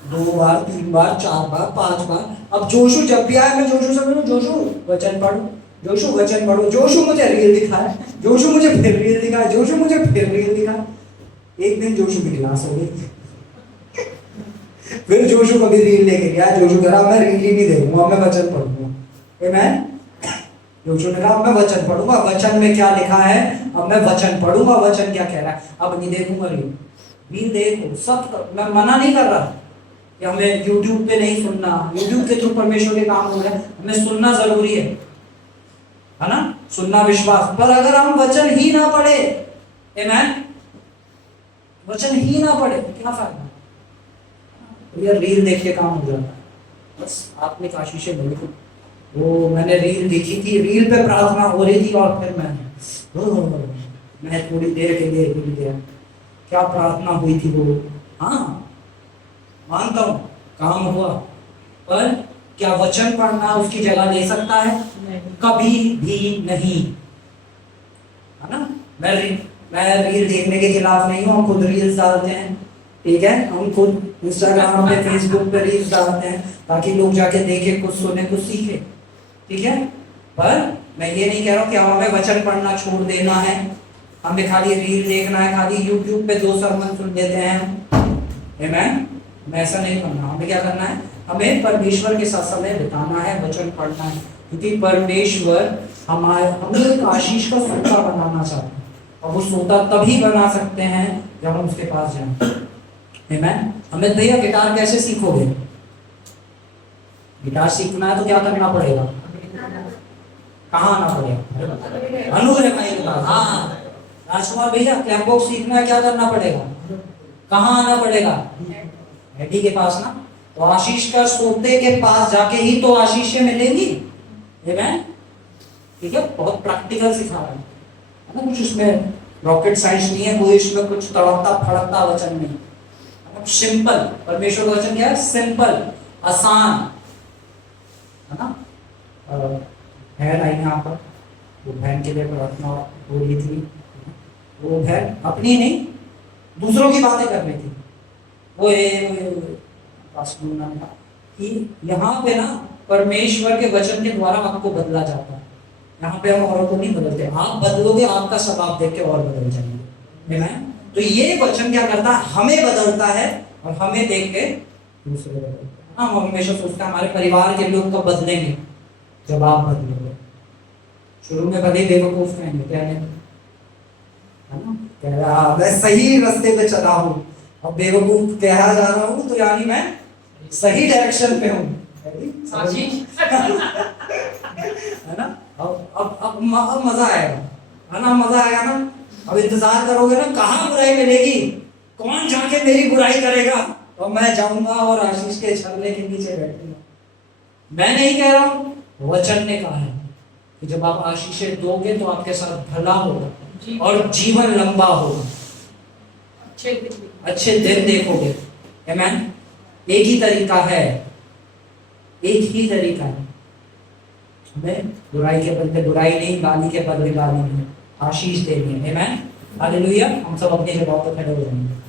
2 बार 3 बार 4 बार 5 बार। अब जोशु जब भी आए, मैं जोशु से बोलूं जोशु वचन पढ़ो, जोशु वचन पढ़ो, जोशु मुझे रील दिखाए, जोशु मुझे फिर रील दिखाए, जोशु मुझे फिर रील दिखाए। एक दिन जोशु की क्लास हो गई, फिर जोशु कभी रील लेके गया, जोशु कह रहा मैं रील ही नहीं देखूंगा, मैं वचन पढ़ूंगा। आमीन। जोशु ने कहा मैं वचन पढ़ूंगा, वचन में क्या लिखा है, अब मैं वचन पढ़ूंगा, वचन क्या कह रहा है, अब नहीं देखूंगा रील। रील देखो सब, मैं मना नहीं कर रहा कि हमें YouTube पे नहीं सुनना, YouTube के थ्रू परमेश्वर के काम हो रहे हैं, हमें सुनना जरूरी है ना, सुनना विश्वास। पर अगर हम वचन ही ना पढ़े, आमीन, वचन ही ना पढ़े क्या फायदा? ये रील देख के काम हो जाता है, बस आत्मिक आशीषें मिली। वो मैंने रील देखी थी, रील पे प्रार्थना हो रही थी, और फिर मैं थोड़ी देर के लिए भूल गया क्या प्रार्थना हुई थी वो। हाँ मानता हूँ काम हुआ, पर क्या वचन पढ़ना उसकी जगह ले सकता है? कभी भी नहीं, है ना। मैं रील देखने के खिलाफ नहीं हूँ, हम खुद रील्स डालते हैं, ठीक है। हम खुद इंस्टाग्राम पे फेसबुक पे रील्स डालते हैं ताकि लोग जाके देखे, कुछ सुने, कुछ सीखे, ठीक है। पर मैं ये नहीं कह रहा हूँ कि हमें वचन पढ़ना छोड़ देना है, हमें खाली रील देखना है, खाली यूट्यूब पे 2 सरमन सुन लेते हैं आमीन। हमें ऐसा नहीं करना। हमें क्या करना है, हमें परमेश्वर के साथ समय बिताना है, वचन पढ़ना है, क्योंकि परमेश्वर हमें एक आशीष का सोता बनाना चाहते हैं, और वो सोता तभी बना सकते हैं जब हम उसके पास जाएं। आमीन। हमें भैया गिटार कैसे सीखोगे? गिटार सीखना है तो क्या करना पड़ेगा? कहाँ आना पड़ेगा? अनूर भाई के पास। हाँ राजकुमार भैया क्लैम्बॉक्स सीखना है, क्या करना पड़ेगा? कहाँ आना पड़ेगा? एडी के पास ना। तो आशीष का सोते के पास जाके ही तो आशीषें मिलेंगी। आमीन। ठीक है, बहुत प्रैक्टिकल सिखा रहा है ना, कुछ इसमें रॉकेट साइंस नहीं है, कोई इसमें कुछ तड़कता फड़कता वचन नहीं, सिंपल। परमेश्वर का वचन क्या है? सिंपल, आसान, है ना। बहन आई यहाँ पर, वो बहन के लिए प्रार्थना हो रही थी। वो बहन अपनी नहीं, दूसरों की बातें कर रही थी। वो कि यहाँ पे ना परमेश्वर के वचन के द्वारा आपको बदला जाता है। यहाँ पे हम औरों को नहीं बदलते, आप बदलोगे, आपका स्वभाव देख के और बदल जाएंगे। तो ये वचन क्या करता है? हमें बदलता है, और हमें देख के दूसरे बदलते हैं। हम हमेशा सोचते हैं हमारे परिवार के लोग कब बदलेंगे? जब आप बदलोगे। शुरू में भले बेवकूफ कहेंगे, कहने है ना, कह रहा मैं सही रास्ते पे चला हूँ, अब बेवकूफ कहा जा रहा हूँ, तो यानी मैं सही डायरेक्शन पे हूँ, है ना। अब मजा आएगा, है ना, मजा आएगा ना। अब इंतजार करोगे ना, कहाँ बुराई मिलेगी, कौन जाके मेरी बुराई करेगा, और मैं जाऊंगा और आशीष के छलने के नीचे बैठूंगा। मैं नहीं कह रहा हूँ, वचन ने कहा है कि जब आप आशीषें दोगे तो आपके साथ भला होगा और जीवन लंबा होगा, अच्छे दिन देखोगे। आमीन। एक ही तरीका है, एक ही तरीका है। हमें बुराई के बदले बुराई नहीं, गाली के बदले गाली नहीं, आशीष देनी है। आमीन, हालेलुया। हम सब अपनी जगहों पर खड़े हो जाएंगे।